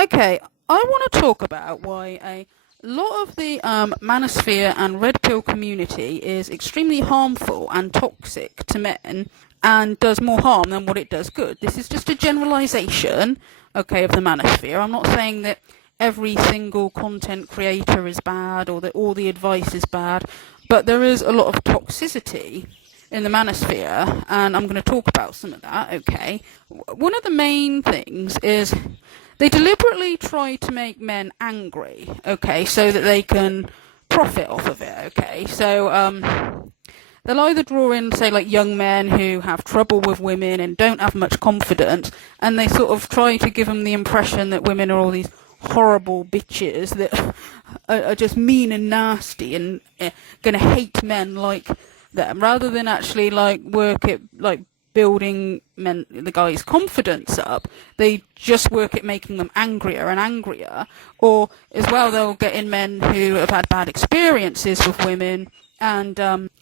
Okay, I want to talk about why a lot of the Manosphere and Red Pill community is extremely harmful and toxic to men and does more harm than what it does good. This is just a generalization, okay, of the Manosphere. I'm not saying that every single content creator is bad or that all the advice is bad, but there is a lot of toxicity in the Manosphere, and I'm going to talk about some of that, okay? One of the main things is they deliberately try to make men angry, okay, so that they can profit off of it, okay? So, they'll either draw in, say, like young men who have trouble with women and don't have much confidence, and they sort of try to give them the impression that women are all these horrible bitches that are just mean and nasty and going to hate men like them, rather than actually like work at like building the guy's confidence up. They just work at making them angrier and angrier. Or as well, they'll get in men who have had bad experiences with women, and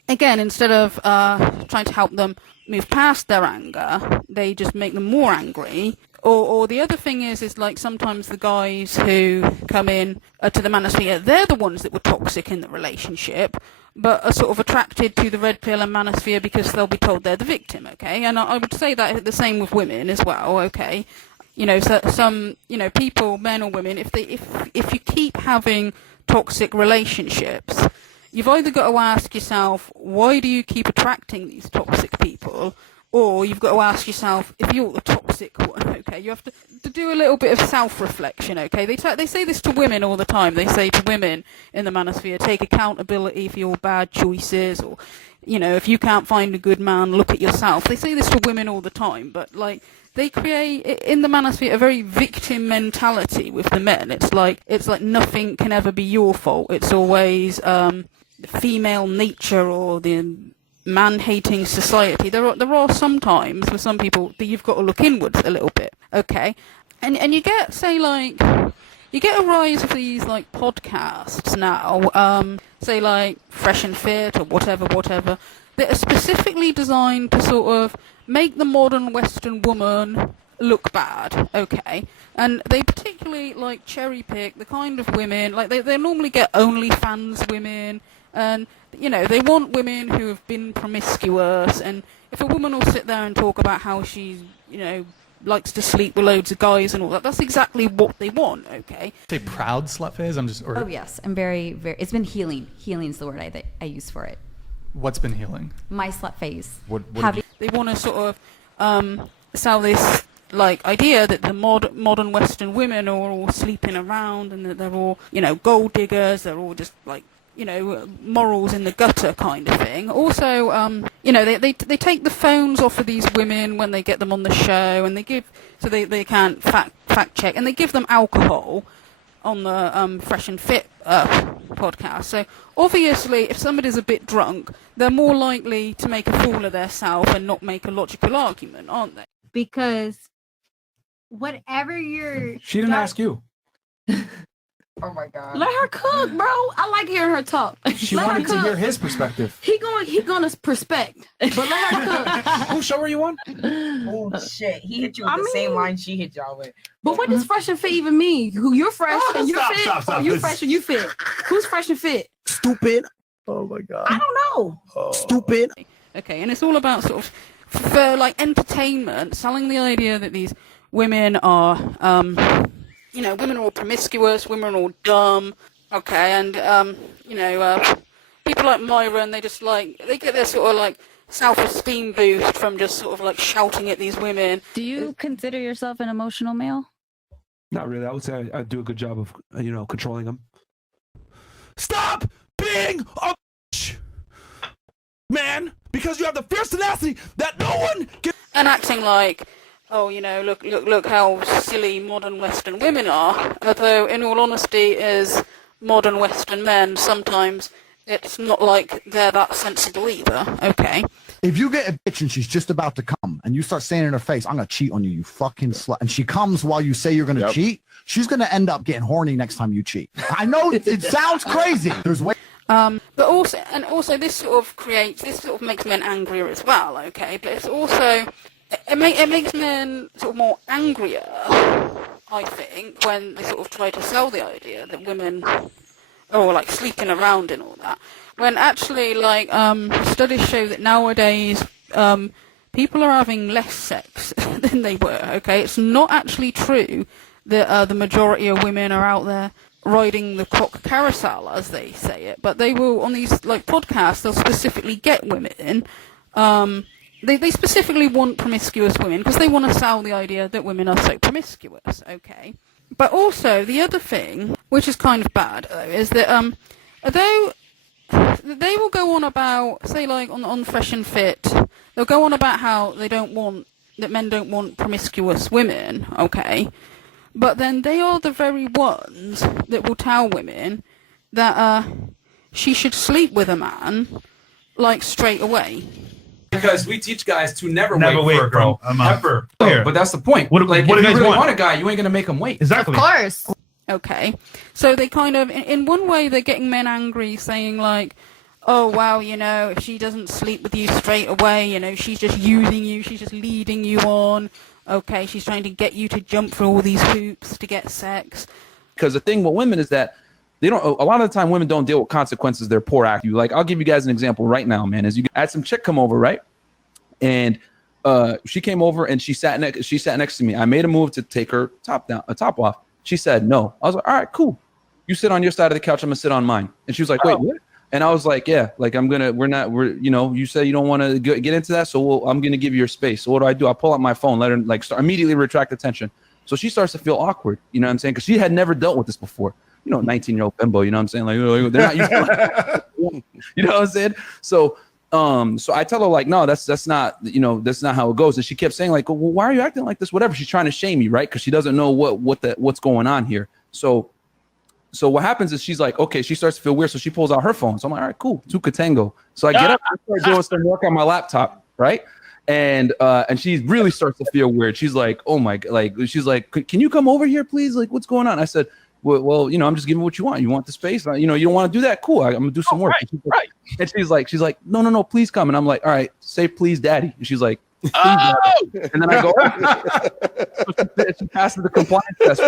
again, instead of trying to help them move past their anger, they just make them more angry. Or the other thing is like sometimes the guys who come in to the Manosphere, they're the ones that were toxic in the relationship, but are sort of attracted to the Red Pill and Manosphere because they'll be told they're the victim, okay? And I would say that the same with women as well, okay? You know, so some, you know, people, men or women, if you keep having toxic relationships, you've either got to ask yourself, why do you keep attracting these toxic people? Or you've got to ask yourself, if you're the toxic one, okay, you have to do a little bit of self-reflection, okay? They say this to women all the time. They say to women in the Manosphere, take accountability for your bad choices, or, you know, if you can't find a good man, look at yourself. They say this to women all the time, but, like, they create, in the Manosphere, a very victim mentality with the men. It's like nothing can ever be your fault. It's always the female nature or the man-hating society. There are some times with some people that you've got to look inwards a little bit, okay? And you get, say, like, you get a rise of these, like, podcasts now, say, like, Fresh and Fit or whatever, that are specifically designed to sort of make the modern Western woman look bad, okay? And they particularly, like, cherry-pick the kind of women, like, they normally get OnlyFans women, and, you know, they want women who have been promiscuous, and if a woman will sit there and talk about how she's, you know, likes to sleep with loads of guys and all that, that's exactly what they want, okay? Say proud slut phase? Oh, yes. I'm very, very, it's been healing. Healing's the word I use for it. What's been healing? My slut phase. They want to sort of sell this, like, idea that the modern Western women are all sleeping around and that they're all, you know, gold diggers, they're all just, like, you know, morals in the gutter kind of thing. Also, you know, they take the phones off of these women when they get them on the show, and they give, so they can't fact check, and they give them alcohol on the Fresh and Fit podcast. So obviously, if somebody's a bit drunk, they're more likely to make a fool of themselves and not make a logical argument, aren't they? Because whatever you're... She didn't ask you. Oh my God. Let her cook, bro. I like hearing her talk. She let wanted her to hear his perspective. He gonna perspect, but let her cook. Whose show are you on? Oh shit. He hit you with the same line she hit y'all with. But what does fresh and fit even mean? Who you're fresh and you're fit? Stop. Or you fresh and you fit? Who's fresh and fit? Stupid. Oh my God. I don't know. Oh. Stupid. Okay, and it's all about sort of, for like entertainment, selling the idea that these women are, you know, women are all promiscuous, women are all dumb, okay, and, you know, people like Myron, they just like, they get their sort of like self-esteem boost from just sort of like shouting at these women. Do you consider yourself an emotional male? Not really. I would say I do a good job of, you know, controlling them. Stop being a bitch, man, because you have the fierce tenacity that no one can. And acting like, oh, you know, look how silly modern Western women are. Although, in all honesty, as modern Western men, sometimes it's not like they're that sensible either, okay? If you get a bitch and she's just about to come and you start saying in her face, I'm going to cheat on you, you fucking slut, and she comes while you say you're going to cheat, she's going to end up getting horny next time you cheat. I know it sounds crazy. There's way. But also this sort of makes men angrier as well, okay? But it's also, it makes men sort of more angrier I think, when they sort of try to sell the idea that women are like sleeping around and all that. When actually, like, studies show that nowadays, people are having less sex than they were, okay? It's not actually true that the majority of women are out there riding the cock carousel, as they say it, but they will, on these, like, podcasts, they'll specifically get women, they specifically want promiscuous women because they want to sell the idea that women are so promiscuous, okay? But also, the other thing, which is kind of bad, though, is that, although they will go on about, say, like, on Fresh and Fit, they'll go on about how that men don't want promiscuous women, okay? But then they are the very ones that will tell women that, she should sleep with a man, like, straight away. Because we teach guys to never Never wait wait for a for girl. a month. Ever. Here. But that's the point. What like, do if you you guys really want? want a guy, you ain't gonna make him wait. Exactly. Of course. Okay, so they kind of, in one way, they're getting men angry, saying like, oh, wow, you know, if she doesn't sleep with you straight away, you know, she's just using you, she's just leading you on, okay, she's trying to get you to jump through all these hoops to get sex. Because the thing with women is that they don't. A lot of the time, women don't deal with consequences. They're poor act. Like, I'll give you guys an example right now, man. As you had some chick come over, right? And she came over and she sat next to me. I made a move to take her top off. She said no. I was like, all right, cool. You sit on your side of the couch. I'm gonna sit on mine. And she was like, wait, what? And I was like, yeah, like you said you don't want to get into that. So I'm going to give you your space. So what do? I pull out my phone, let her like start immediately retract attention. So she starts to feel awkward. You know what I'm saying? Cause she had never dealt with this before. 19-year-old bimbo, you know what I'm saying? Like, they're not used to like, you know what I'm saying? So I tell her like, no, that's not, that's not how it goes. And she kept saying like, well, why are you acting like this? Whatever. She's trying to shame me, right? Cause she doesn't know what's going on here. So what happens is she's like, okay, she starts to feel weird. So she pulls out her phone. So I'm like, all right, cool. Tu que tengo. So I get up and start doing some work on my laptop. Right. And she really starts to feel weird. She's like, oh my, like, she's like, can you come over here, please? Like, what's going on? I said, well, I'm just giving what you want. You want the space? You don't want to do that? Cool. I'm going to do some work. Right. And she's like, no, please come. And I'm like, all right, say please, daddy. And she's like, Oh! And then I go, she passes the compliance test.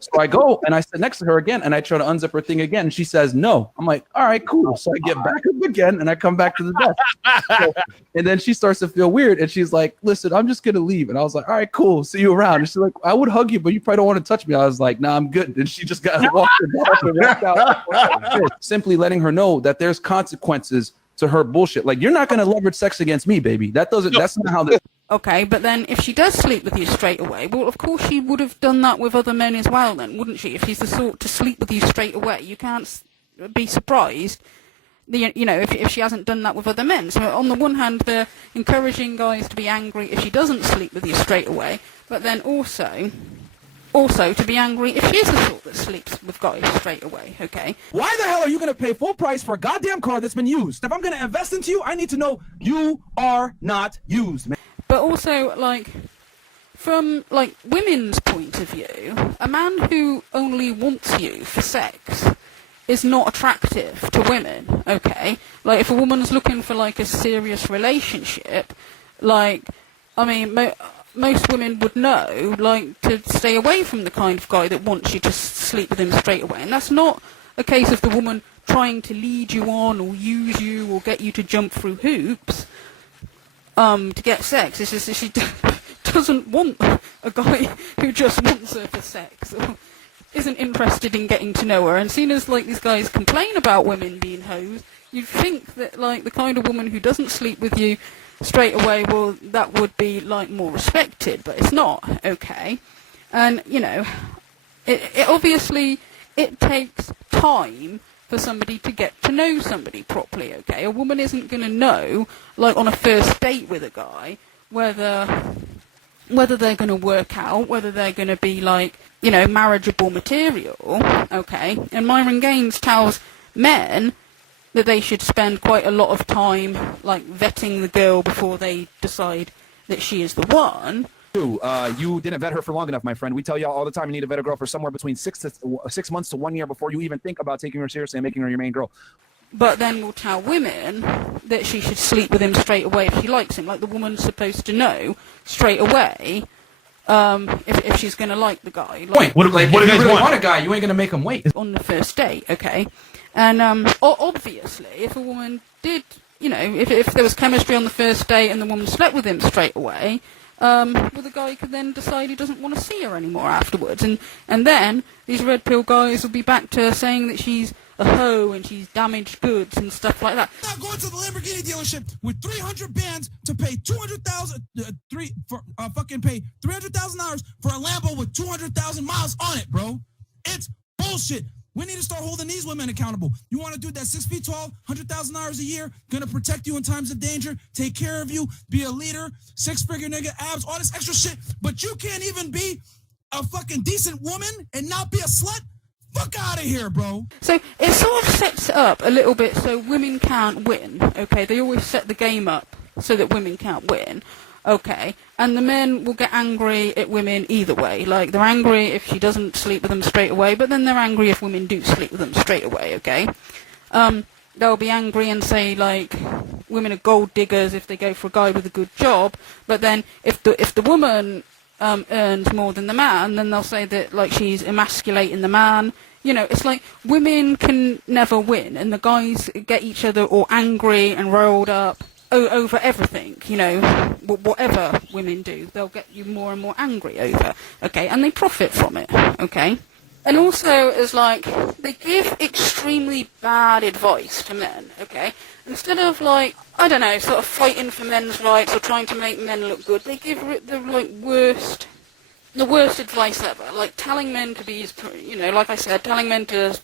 So I go and I sit next to her again and I try to unzip her thing again. And she says no. I'm like, all right, cool. So I get back up again and I come back to the desk. And then she starts to feel weird and she's like, listen, I'm just going to leave. And I was like, all right, cool. See you around. And she's like, I would hug you, but you probably don't want to touch me. I was like, nah, I'm good. And she just got walked out. Simply letting her know that there's consequences to her bullshit. Like, you're not going to leverage sex against me, baby. That's not how this. Okay, but then if she does sleep with you straight away, well, of course she would have done that with other men as well then, wouldn't she? If she's the sort to sleep with you straight away, you can't be surprised, if she hasn't done that with other men. So on the one hand, they're encouraging guys to be angry if she doesn't sleep with you straight away, but then also to be angry if she is the sort that sleeps with guys straight away, okay? Why the hell are you going to pay full price for a goddamn car that's been used? If I'm going to invest into you, I need to know you are not used, man. But also, like, from, like, women's point of view, a man who only wants you for sex is not attractive to women, okay? Like, if a woman's looking for, like, a serious relationship, like, I mean, most women would know, like, to stay away from the kind of guy that wants you to sleep with him straight away. And that's not a case of the woman trying to lead you on or use you or get you to jump through hoops to get sex. It's just that she doesn't want a guy who just wants her for sex or isn't interested in getting to know her. And seeing as, like, these guys complain about women being hoes, you'd think that, like, the kind of woman who doesn't sleep with you straight away, well, that would be, like, more respected, but it's not, okay? And, it obviously, it takes time for somebody to get to know somebody properly, okay? A woman isn't going to know, like, on a first date with a guy, whether they're going to work out, whether they're going to be, like, marriageable material, okay? And Myron Gaines tells men that they should spend quite a lot of time, like, vetting the girl before they decide that she is the one. You didn't vet her for long enough, my friend. We tell y'all all the time you need to vet a girl for somewhere between 6 months to 1 year before you even think about taking her seriously and making her your main girl. But then we'll tell women that she should sleep with him straight away if she likes him. Like, the woman's supposed to know straight away if she's going to like the guy. Like, What do if you you guys really want? want a guy, you ain't gonna make him wait. on the first date, okay? And obviously, if a woman did, if there was chemistry on the first date and the woman slept with him straight away, well, the guy could then decide he doesn't want to see her anymore afterwards, and then these red pill guys will be back to saying that she's a hoe and she's damaged goods and stuff like that. Not going to the Lamborghini dealership with 300 bands to pay pay $300,000 for a Lambo with 200,000 miles on it, bro. It's bullshit. We need to start holding these women accountable. You want a dude that's 6 feet tall, $100,000 a year, gonna protect you in times of danger, take care of you, be a leader, 6-figure nigga, abs, all this extra shit, but you can't even be a fucking decent woman and not be a slut? Fuck out of here, bro. So it sort of sets it up a little bit so women can't win, okay? They always set the game up so that women can't win, okay? And the men will get angry at women either way. Like, they're angry if she doesn't sleep with them straight away, but then they're angry if women do sleep with them straight away, okay? They'll be angry and say, like, women are gold diggers if they go for a guy with a good job, but then if the woman earns more than the man, then they'll say that, like, she's emasculating the man. It's like women can never win, and the guys get each other all angry and rolled up over everything. Whatever women do, they'll get you more and more angry over, okay? And they profit from it, okay? And also, it's like, they give extremely bad advice to men, okay? Instead of, like, I don't know, sort of fighting for men's rights or trying to make men look good, they give the, like, worst advice ever. Like, telling men to be, like I said, telling men to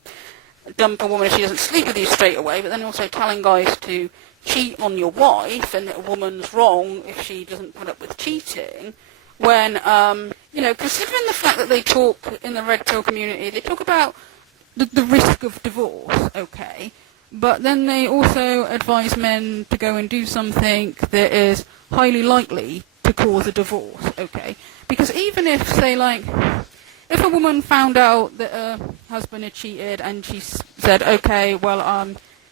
dump a woman if she doesn't sleep with you straight away, but then also telling guys to cheat on your wife, and that a woman's wrong if she doesn't put up with cheating. When, considering the fact that they talk in the red pill community, they talk about the risk of divorce, okay? But then they also advise men to go and do something that is highly likely to cause a divorce, okay? Because even if, say, like, if a woman found out that her husband had cheated and she said, okay, well,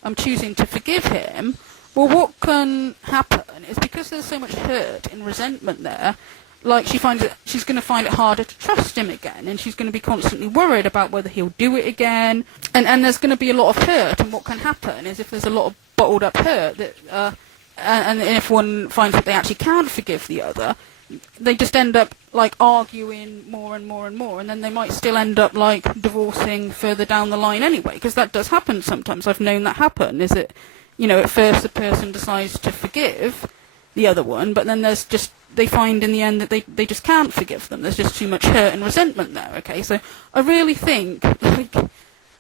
I'm choosing to forgive him, well, what can happen is because there's so much hurt and resentment there, like, she's going to find it harder to trust him again, and she's going to be constantly worried about whether he'll do it again, and there's going to be a lot of hurt, and what can happen is if there's a lot of bottled up hurt, that, and if one finds that they actually can't forgive the other, they just end up, like, arguing more and more and more, and then they might still end up, like, divorcing further down the line anyway, because that does happen sometimes. I've known that happen, is that, at first the person decides to forgive the other one, but then they find in the end that they just can't forgive them. There's just too much hurt and resentment there, okay? So I really think, like,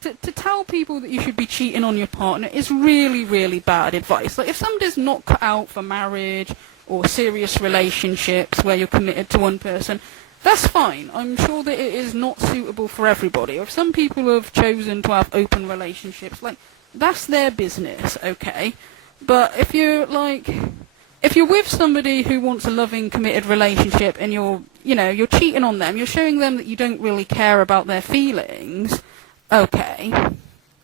to tell people that you should be cheating on your partner is really, really bad advice. Like, if somebody's not cut out for marriage or serious relationships where you're committed to one person, that's fine. I'm sure that it is not suitable for everybody. Or if some people have chosen to have open relationships, like, that's their business, okay? But if you're with somebody who wants a loving, committed relationship and you're cheating on them, you're showing them that you don't really care about their feelings, okay.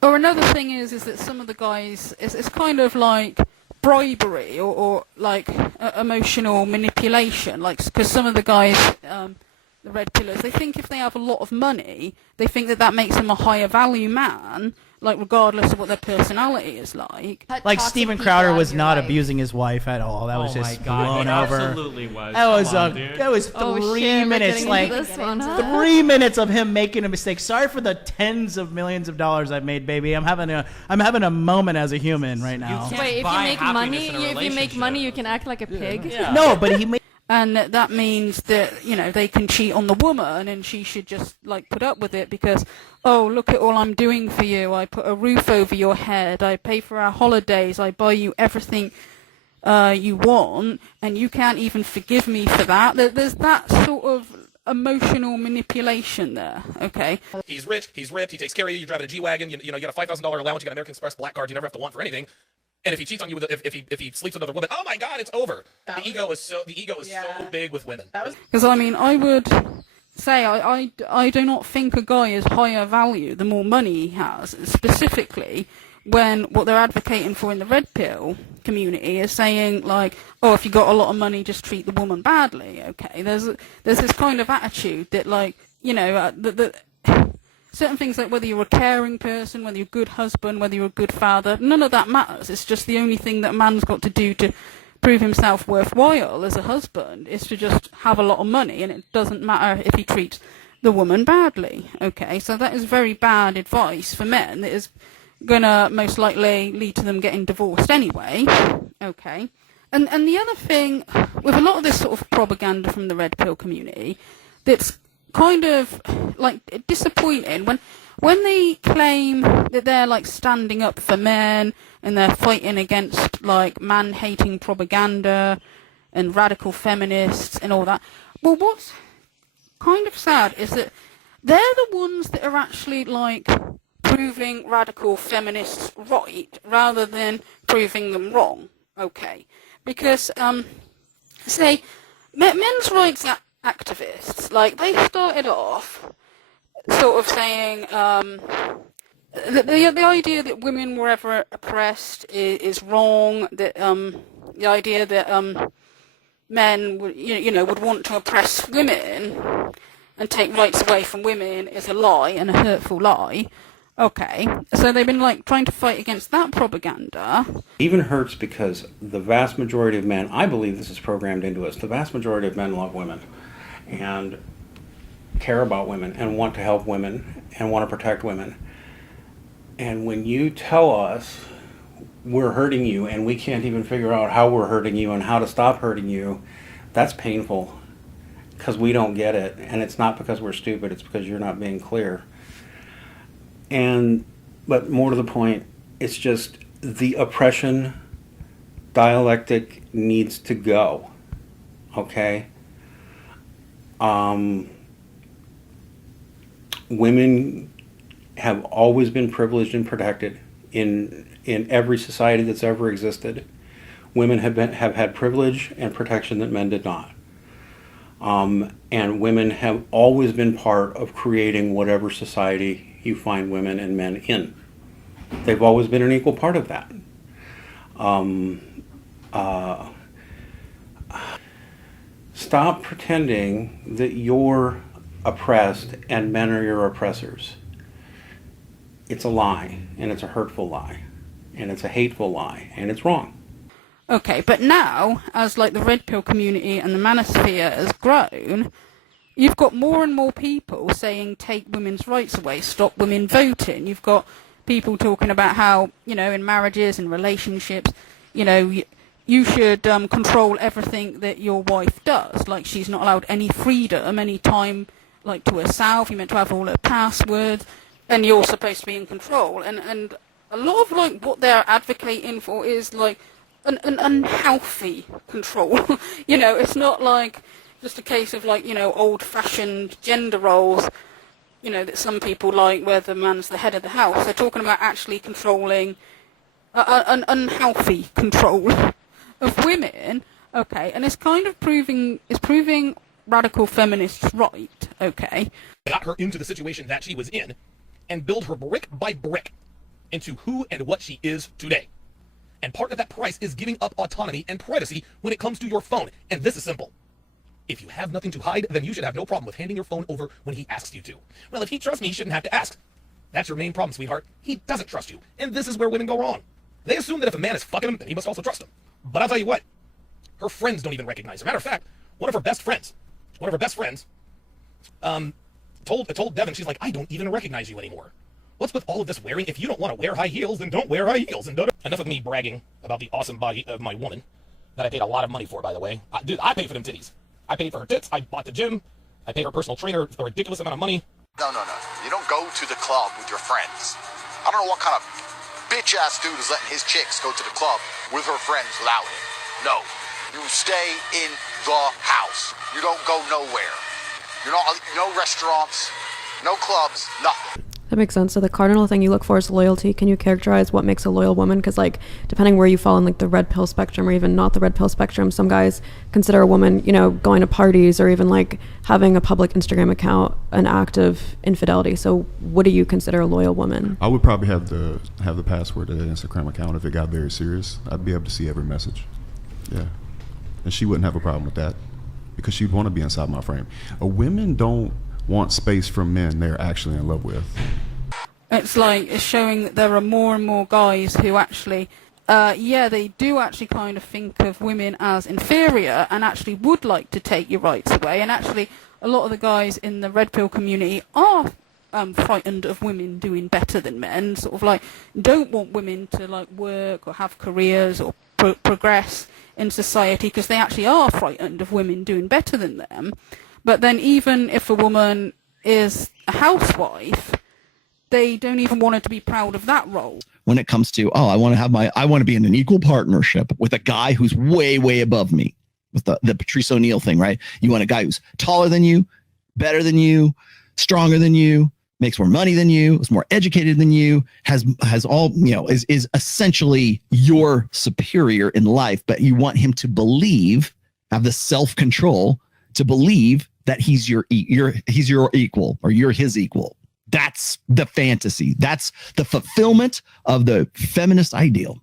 Or another thing is that some of the guys, it's kind of like bribery or like emotional manipulation, like, because some of the guys, the red pillars, they think if they have a lot of money, they think that makes them a higher value man, like, regardless of what their personality is like. Like, Steven Crowder was not abusing his wife at all. That was just blown over. Absolutely was. That was 3 minutes, like 3 minutes of him making a mistake. Sorry for the tens of millions of dollars I've made, baby. I'm having a moment as a human right now. Wait, if you make money, you can act like a pig. Yeah. No, but he made. And that means that, they can cheat on the woman and she should just, like, put up with it because, oh, look at all I'm doing for you. I put a roof over your head. I pay for our holidays. I buy you everything you want, and you can't even forgive me for that. There's that sort of emotional manipulation there, okay? He's rich, he's ripped, he takes care of you, you're driving a G-Wagon, you get a $5,000 allowance, you got an American Express black card you never have to want for anything. And if he cheats on you if he sleeps with another woman, oh my God, it's over. The ego is so big with women. Because I would say I do not think a guy is higher value the more money he has. Specifically, when what they're advocating for in the red pill community is saying, like, oh, if you got a lot of money, just treat the woman badly. Okay, there's this kind of attitude that, like, you know, certain things, like whether you're a caring person, whether you're a good husband, whether you're a good father, none of that matters. It's just the only thing that a man's got to do to prove himself worthwhile as a husband is to just have a lot of money, and it doesn't matter if he treats the woman badly. Okay, so that is very bad advice for men. That is gonna most likely lead to them getting divorced anyway. Okay, and the other thing with a lot of this sort of propaganda from the red pill community, that's kind of like disappointing when they claim that they're like standing up for men and they're fighting against like man-hating propaganda and radical feminists and all that. Well, what's kind of sad is that they're the ones that are actually like proving radical feminists right rather than proving them wrong. Okay, because say men's rights activists, like, they started off sort of saying the idea that women were ever oppressed is wrong, that the idea that men would, would want to oppress women and take rights away from women is a lie and a hurtful lie. Okay, so they've been like trying to fight against that propaganda. Even hurts because the vast majority of men, I believe this is programmed into us, the vast majority of men love women and care about women and want to help women and want to protect women. And when you tell us we're hurting you and we can't even figure out how we're hurting you and how to stop hurting you, that's painful because we don't get it. And it's not because we're stupid, it's because you're not being clear. But more to the point, it's just the oppression dialectic needs to go. Okay? Women have always been privileged and protected in every society that's ever existed. Women have had privilege and protection that men did not. And women have always been part of creating whatever society you find women and men in. They've always been an equal part of that. Stop pretending that you're oppressed and men are your oppressors. It's a lie, and it's a hurtful lie, and it's a hateful lie, and it's wrong. Okay, but now, as like the red pill community and the manosphere has grown, you've got more and more people saying take women's rights away, stop women voting. You've got people talking about how, in marriages and relationships, you should control everything that your wife does. Like, she's not allowed any freedom, any time, like, to herself. You're meant to have all her passwords, and you're supposed to be in control. And a lot of, like, what they're advocating for is, like, an unhealthy control. It's not, like, just a case of, like, old-fashioned gender roles, that some people like, where the man's the head of the house. They're talking about actually controlling an unhealthy control of women. Okay, and it's kind of proving radical feminists right. Okay, got her into the situation that she was in and build her brick by brick into who and what she is today. And part of that price is giving up autonomy and privacy when it comes to your phone. And this is simple. If you have nothing to hide, then you should have no problem with handing your phone over when he asks you to. Well, if he trusts me, he shouldn't have to ask. That's your main problem, sweetheart. He doesn't trust you. And this is where women go wrong. They assume that if a man is fucking him, then he must also trust him. But I'll tell you what, her friends don't even recognize her. Matter of fact, one of her best friends told Devin, she's like, I don't even recognize you anymore. What's with all of this wearing? If you don't want to wear high heels, then don't wear high heels. And enough of me bragging about the awesome body of my woman that I paid a lot of money for, by the way. Dude, I paid for them titties. I paid for her tits. I bought the gym. I paid her personal trainer a ridiculous amount of money. No. You don't go to the club with your friends. I don't know what kind of bitch-ass dude is letting his chicks go to the club with her friends without him. No. You stay in the house. You don't go nowhere. You're not, no restaurants, no clubs, nothing. That makes sense. So the cardinal thing you look for is loyalty. Can you characterize what makes a loyal woman? Because like, depending where you fall in like the red pill spectrum or even not the red pill spectrum, some guys consider a woman, you know, going to parties or even like having a public Instagram account an act of infidelity. So what do you consider a loyal woman? I would probably have the password to the Instagram account if it got very serious. I'd be able to see every message. Yeah. And she wouldn't have a problem with that because she'd want to be inside my frame. Women don't want space from men they're actually in love with. It's like it's showing that there are more and more guys who actually, they do actually kind of think of women as inferior and actually would like to take your rights away. And actually, a lot of the guys in the red pill community are frightened of women doing better than men. Sort of like don't want women to like work or have careers or progress in society because they actually are frightened of women doing better than them. But then even if a woman is a housewife, they don't even want her to be proud of that role. When it comes to, I want to be in an equal partnership with a guy who's way, way above me, with the Patrice O'Neal thing, right? You want a guy who's taller than you, better than you, stronger than you, makes more money than you, is more educated than you, has all, is essentially your superior in life, but you want him to have the self-control to believe that he's your equal or you're his equal. That's the fantasy. That's the fulfillment of the feminist ideal.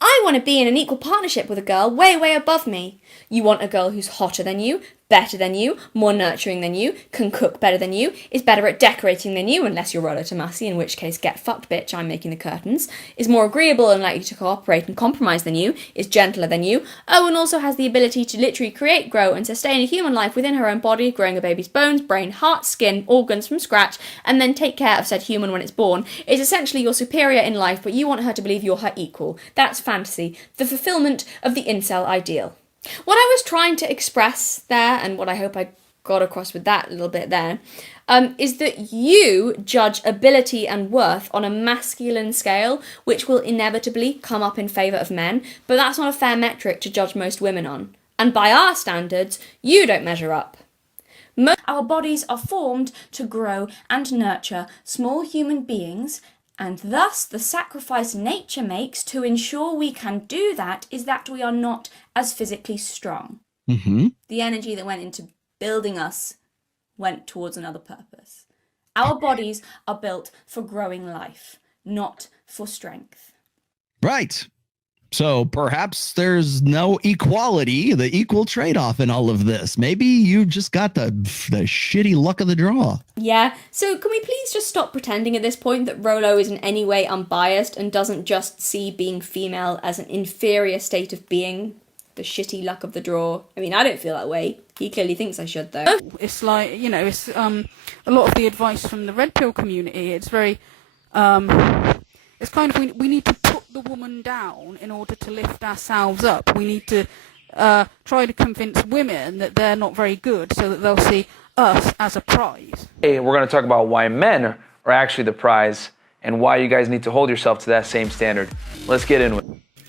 I want to be in an equal partnership with a girl way, way above me. You want a girl who's hotter than you, better than you, more nurturing than you, can cook better than you, is better at decorating than you, unless you're Rollo Tomassi, in which case get fucked, bitch, I'm making the curtains, is more agreeable and likely to cooperate and compromise than you, is gentler than you, and also has the ability to literally create, grow, and sustain a human life within her own body, growing a baby's bones, brain, heart, skin, organs from scratch, and then take care of said human when it's born, is essentially your superior in life, but you want her to believe you're her equal. That's fantasy, the fulfillment of the incel ideal. What I was trying to express there, and what I hope I got across with that a little bit there, is that you judge ability and worth on a masculine scale, which will inevitably come up in favour of men, but that's not a fair metric to judge most women on. And by our standards, you don't measure up. Our bodies are formed to grow and nurture small human beings, and thus the sacrifice nature makes to ensure we can do that is that we are not as physically strong. Mm-hmm. The energy that went into building us went towards another purpose. Our bodies are built for growing life, not for strength. Right. So perhaps there's no equality, the equal trade-off in all of this. Maybe you just got the shitty luck of the draw. Yeah, so can we please just stop pretending at this point that Rollo is in any way unbiased and doesn't just see being female as an inferior state of being? The shitty luck of the draw. I mean, I don't feel that way. He clearly thinks I should, though. It's like, it's a lot of the advice from the red pill community. It's very, it's kind of, we need to put the woman down in order to lift ourselves up. We need to try to convince women that they're not very good so that they'll see us as a prize. Hey, we're going to talk about why men are actually the prize and why you guys need to hold yourself to that same standard. Let's get into it.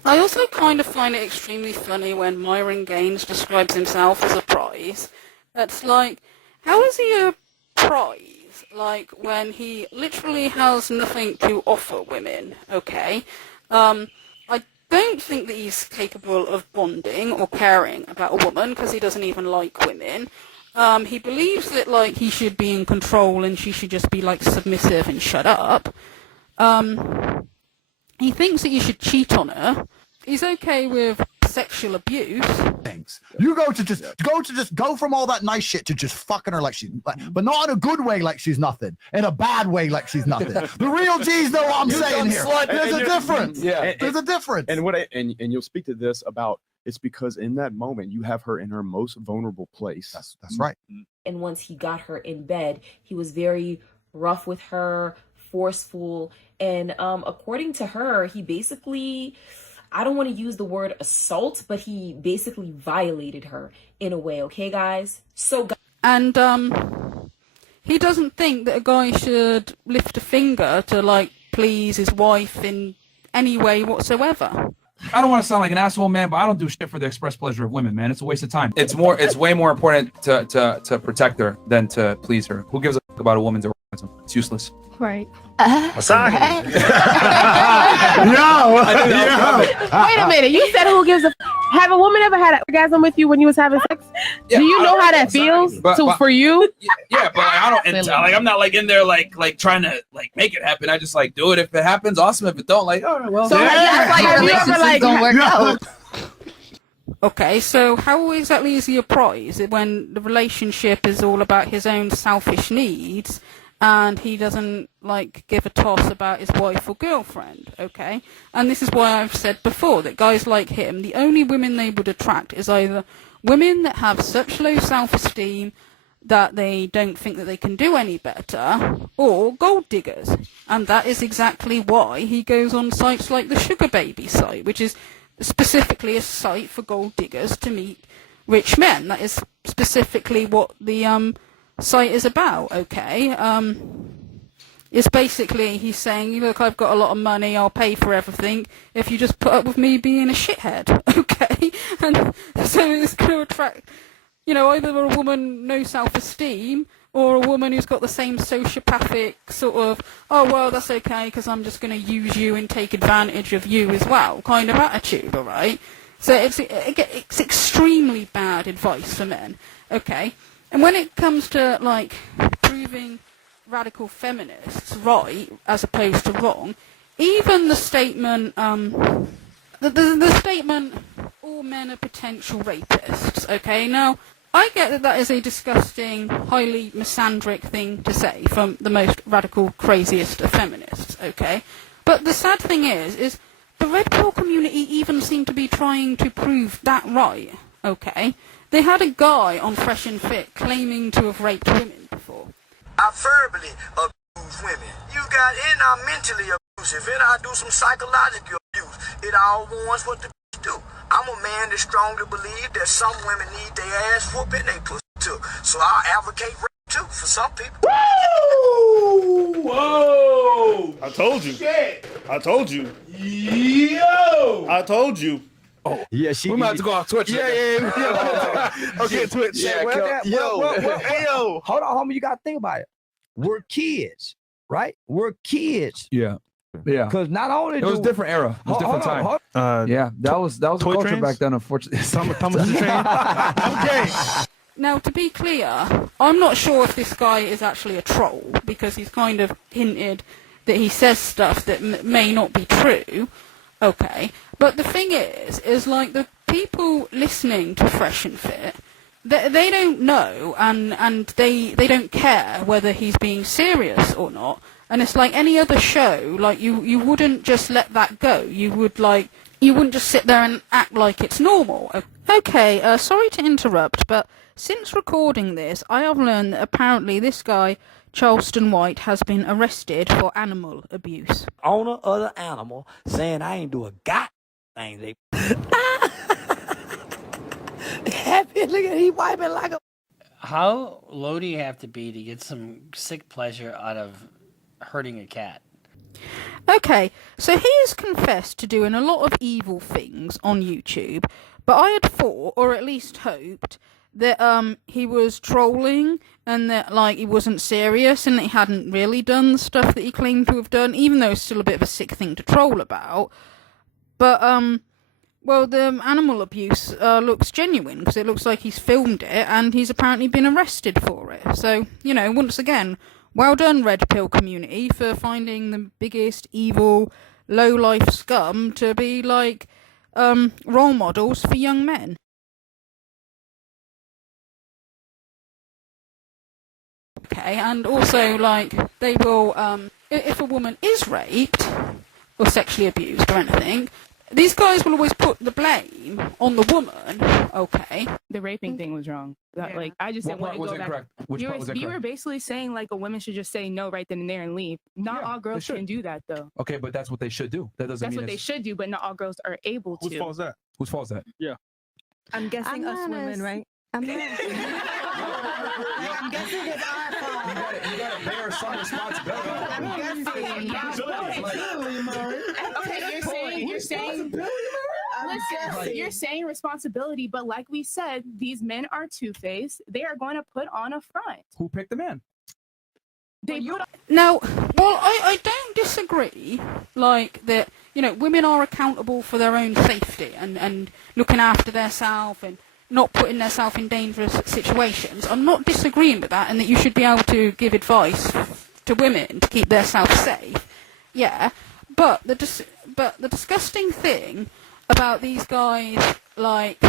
I also kind of find it extremely funny when Myron Gaines describes himself as a prize. It's like, how is he a prize? Like, when he literally has nothing to offer women, okay? I don't think that he's capable of bonding or caring about a woman, because he doesn't even like women. He believes that, like, he should be in control and she should just be, like, submissive and shut up. He thinks that you should cheat on her. He's okay with sexual abuse. Things. You go from all that nice shit to just fucking her like she's, but not in a good way like she's nothing, in a bad way like she's nothing. The real G's know what I'm saying here. There's a difference. Yeah, there's a difference. And you'll speak to this about it's because in that moment you have her in her most vulnerable place. That's right. And once he got her in bed, he was very rough with her, forceful, and according to her, he basically, I don't want to use the word assault, but he basically violated her in a way, okay, guys? So, and he doesn't think that a guy should lift a finger to, like, please his wife in any way whatsoever. I don't want to sound like an asshole, man, but I don't do shit for the express pleasure of women, man. It's a waste of time. It's way more important to protect her than to please her. Who gives a fuck about a woman's erotic It's useless. Right. Misogyny. Wait a minute. You said who gives a have a woman ever had an orgasm with you when you was having sex? Yeah, Do you I know don't- how that feels? But- For you? Yeah, but like, I don't. It's, like I'm not like in there like trying to like make it happen. I just like do it. If it happens, awesome. If it don't, like all right, well. So have you ever like don't work out. Okay, so how exactly is he a prize when the relationship is all about his own selfish needs and he doesn't like give a toss about his wife or girlfriend? Okay, and this is why I've said before that guys like him, the only women they would attract is either women that have such low self-esteem that they don't think that they can do any better, or gold diggers. And that is exactly why he goes on sites like the Sugar Baby site, which is specifically a site for gold diggers to meet rich men. That is specifically what the site is about, okay? It's basically, he's saying, look, I've got a lot of money, I'll pay for everything if you just put up with me being a shithead, okay? And so it's going to attract, you know, either a woman no self-esteem or a woman who's got the same sociopathic sort of, oh, well, that's okay because I'm just going to use you and take advantage of you as well kind of attitude, all right? So it's extremely bad advice for men, okay? And when it comes to, like, proving radical feminists right as opposed to wrong, even the statement, the statement, all men are potential rapists, okay? Now, I get that that is a disgusting, highly misandric thing to say from the most radical, craziest of feminists, okay? But the sad thing is the red pill community even seem to be trying to prove that right, okay? They had a guy on Fresh and Fit claiming to have raped women before. I verbally abuse women. You got, and I'm mentally abusive, and I do some psychological abuse. It all warns what the do. I'm a man that strongly believe that some women need their ass whooping they pussy too. So I'll advocate rape too for some people. Whoa! I told you. Shit. I told you. Yo! I told you. Oh, yeah, we might have to go off Twitch. Yeah. Okay, Twitch. Yeah, Hey, yo, hold on, homie. You got to think about it. We're kids, right? We're kids. Yeah. Yeah. Because not only it was a different era. It was a different time. Yeah, that was the toy culture trains? back then, unfortunately. Okay. Now, to be clear, I'm not sure if this guy is actually a troll, because he's kind of hinted that he says stuff that may not be true, okay? But the thing is like, the people listening to Fresh and Fit, they don't know, and they don't care whether he's being serious or not. And it's like any other show, like, you wouldn't just let that go. You wouldn't just sit there and act like it's normal. Okay, sorry to interrupt, but since recording this, I have learned that apparently this guy, Charleston White, has been arrested for animal abuse. Owner of the animal saying I ain't do a thing. They happy. Look at he wiping like a. How low do you have to be to get some sick pleasure out of hurting a cat? Okay, so he has confessed to doing a lot of evil things on YouTube, but I had thought, or at least hoped, that he was trolling and that like he wasn't serious and that he hadn't really done the stuff that he claimed to have done, even though it's still a bit of a sick thing to troll about. But well, the animal abuse looks genuine because it looks like he's filmed it and he's apparently been arrested for it. So, you know, once again, well done, Red Pill community, for finding the biggest evil low-life scum to be like role models for young men. Okay, and also, like, they will, if a woman is raped or sexually abused or anything, these guys will always put the blame on the woman, okay? The raping thing was wrong. Like, I just didn't want to go back. You were basically saying, like, a woman should just say no right then and there and leave. Not all girls can do that, though. Okay, but that's what they should do. That doesn't That's mean what they should do, but not all girls are able to. Whose fault is that? Whose fault is that? Yeah. I'm guessing us women, right? I'm guessing it's our fault. You gotta bear some responsibility. Okay, you're saying responsibility, but like we said, these men are two-faced. They are going to put on a front. Who picked the man? Now, well, I don't disagree, like, that, you know, women are accountable for their own safety and looking after themselves and not putting themselves in dangerous situations. I'm not disagreeing with that, and that you should be able to give advice to women to keep themselves safe. Yeah, but the disgusting thing about these guys, like,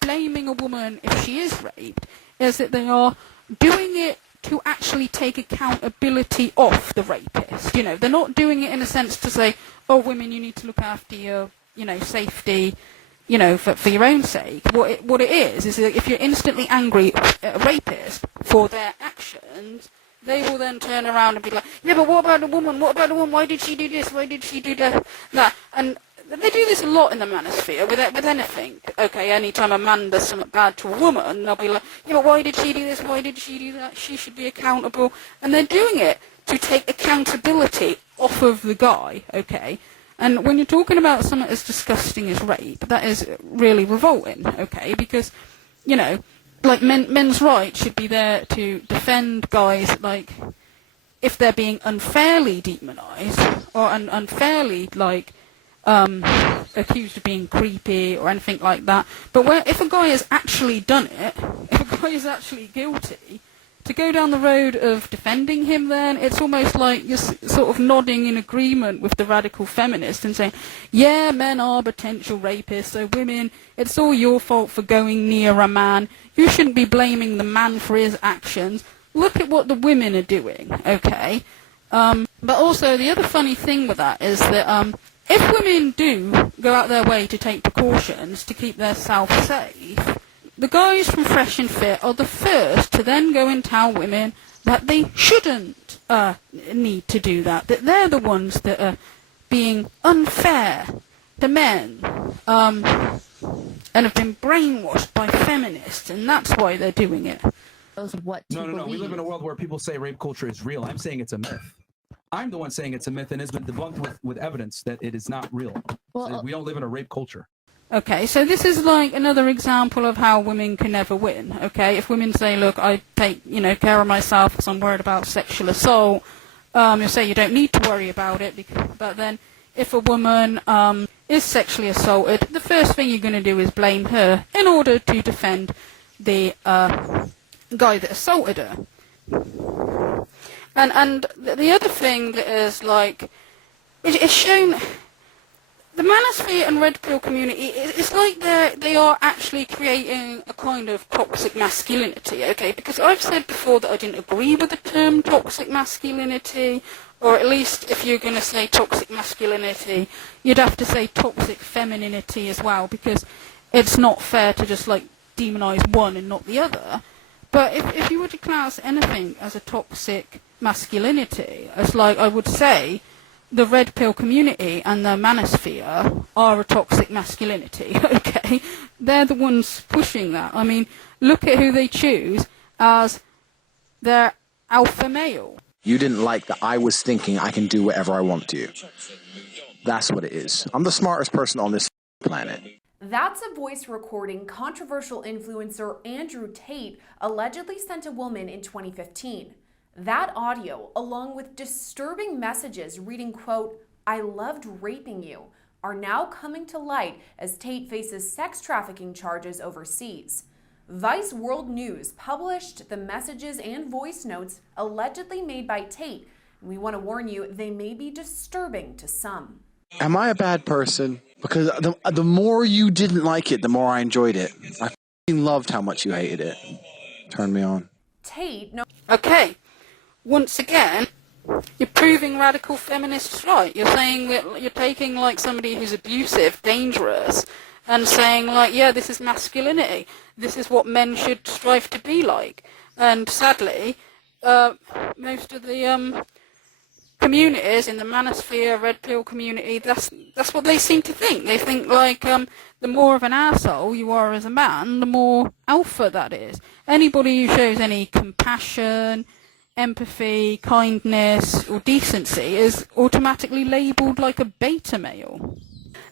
blaming a woman if she is raped, is that they are doing it to actually take accountability off the rapist. You know, they're not doing it in a sense to say, oh, women, you need to look after your, you know, safety, you know, for your own sake. What it is that if you're instantly angry at a rapist for their actions, they will then turn around and be like, yeah, but what about the woman? What about the woman? Why did she do this? Why did she do that? And they do this a lot in the manosphere with anything. Okay, anytime a man does something bad to a woman, they'll be like, yeah, but why did she do this? Why did she do that? She should be accountable. And they're doing it to take accountability off of the guy, okay? And when you're talking about something as disgusting as rape, that is really revolting, okay? Because, you know, like, men's rights should be there to defend guys, like, if they're being unfairly demonised or unfairly, like, accused of being creepy or anything like that. But if a guy has actually done it, if a guy is actually guilty, to go down the road of defending him, then it's almost like you're sort of nodding in agreement with the radical feminist and saying, yeah, men are potential rapists, so women, it's all your fault for going near a man. You shouldn't be blaming the man for his actions. Look at what the women are doing, okay? But also, the other funny thing with that is that if women do go out their way to take precautions to keep themselves safe, the guys from Fresh and Fit are the first to then go and tell women that they shouldn't need to do that, that they're the ones that are being unfair to men and have been brainwashed by feminists, and that's why they're doing it. No. We live in a world where people say rape culture is real. I'm saying it's a myth. I'm the one saying it's a myth and has been debunked with evidence that it is not real. So we don't live in a rape culture. Okay, so this is like another example of how women can never win, okay? If women say, look, I take, you know, care of myself because I'm worried about sexual assault, you'll say you don't need to worry about it, but then if a woman is sexually assaulted, the first thing you're going to do is blame her in order to defend the guy that assaulted her. And the other thing that is, like, it's shown, the Manosphere and Red Pill community, it's like they are actually creating a kind of toxic masculinity, okay? Because I've said before that I didn't agree with the term toxic masculinity, or at least if you're going to say toxic masculinity, you'd have to say toxic femininity as well, because it's not fair to just, like, demonize one and not the other. But if you were to class anything as a toxic masculinity, it's like I would say the Red Pill community and the Manosphere are a toxic masculinity, okay? They're the ones pushing that. I mean, look at who they choose as their alpha male. You didn't like that I was thinking I can do whatever I want to. That's what it is. I'm the smartest person on this planet. That's a voice recording controversial influencer Andrew Tate allegedly sent a woman in 2015. That audio, along with disturbing messages reading, quote, "I loved raping you," are now coming to light as Tate faces sex trafficking charges overseas. Vice World News published the messages and voice notes allegedly made by Tate, and we want to warn you, they may be disturbing to some. Am I a bad person? Because the more you didn't like it, the more I enjoyed it. I f***ing loved how much you hated it. Turned me on. Tate, no. Okay, once again, you're proving radical feminists right. You're saying that you're taking, like, somebody who's abusive, dangerous, and saying, like, yeah, this is masculinity. This is what men should strive to be like. And sadly, most of the communities in the Manosphere, Red Pill community, that's what they seem to think. They think, like, the more of an asshole you are as a man, the more alpha that is. Anybody who shows any compassion, empathy, kindness, or decency is automatically labelled like a beta male.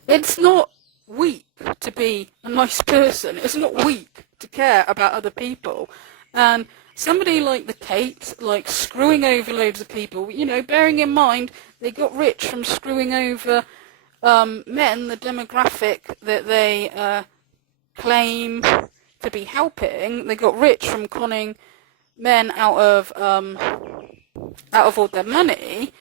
It's not weak to be a nice person. It's not weak to care about other people. And somebody like the Tates, like screwing over loads of people, you know, bearing in mind they got rich from screwing over men, the demographic that they claim to be helping. They got rich from conning men out of all their money.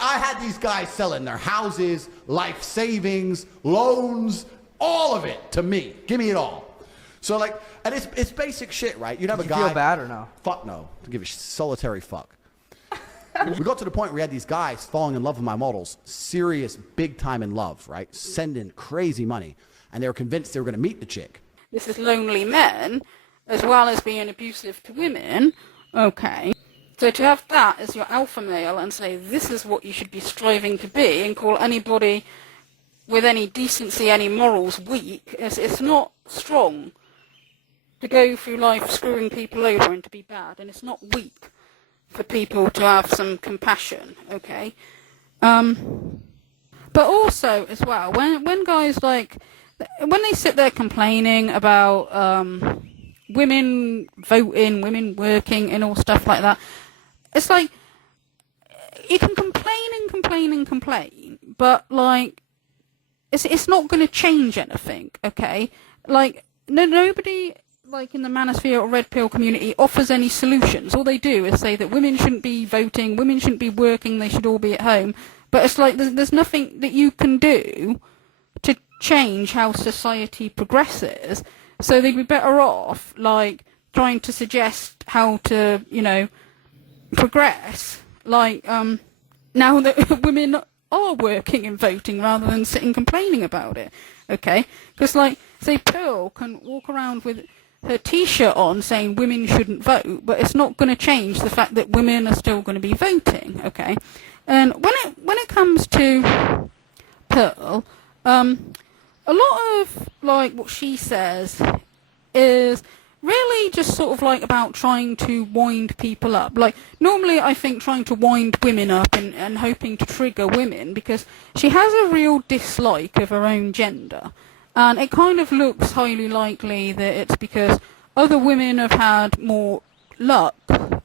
I had these guys selling their houses, life savings, loans, all of it to me. Give me it all. So like, and it's basic shit, right? You'd have a guy. Feel bad or no? Fuck no. To give a solitary fuck. We got to the point where we had these guys falling in love with my models, serious, big time in love, right? Sending crazy money, and they were convinced they were going to meet the chick. This is lonely men, as well as being abusive to women. Okay. So to have that as your alpha male and say this is what you should be striving to be, and call anybody with any decency, any morals weak, it's not strong to go through life screwing people over and to be bad, and it's not weak for people to have some compassion, okay? But also, as well, when guys, like, when they sit there complaining about women voting, women working, and all stuff like that, it's like, you can complain and complain and complain, but, like, it's not going to change anything, okay? Like, nobody, like, in the Manosphere or Red Pill community offers any solutions. All they do is say that women shouldn't be voting, women shouldn't be working, they should all be at home. But it's like there's nothing that you can do to change how society progresses. So they'd be better off, like, trying to suggest how to, you know, progress. Like, now that women are working and voting rather than sitting complaining about it. Okay? Because, like, say Pearl can walk around with her T-shirt on saying women shouldn't vote, but it's not going to change the fact that women are still going to be voting, okay? And when it comes to Pearl, a lot of, like, what she says is really just sort of, like, about trying to wind people up. Like, normally I think trying to wind women up and hoping to trigger women, because she has a real dislike of her own gender. And it kind of looks highly likely that it's because other women have had more luck,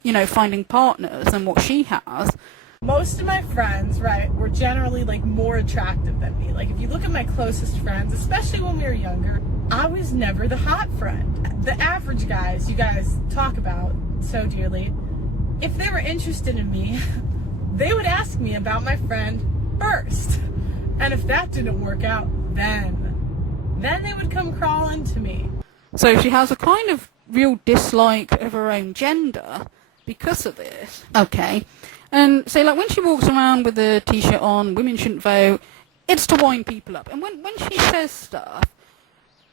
you know, finding partners than what she has. Most of my friends, right, were generally, like, more attractive than me. Like, if you look at my closest friends, especially when we were younger, I was never the hot friend. The average guys you guys talk about so dearly, if they were interested in me, they would ask me about my friend first. And if that didn't work out, then they would come crawling to me. So she has a kind of real dislike of her own gender because of this. Okay. And so, like, when she walks around with the T-shirt on, women shouldn't vote, it's to wind people up. And when she says stuff,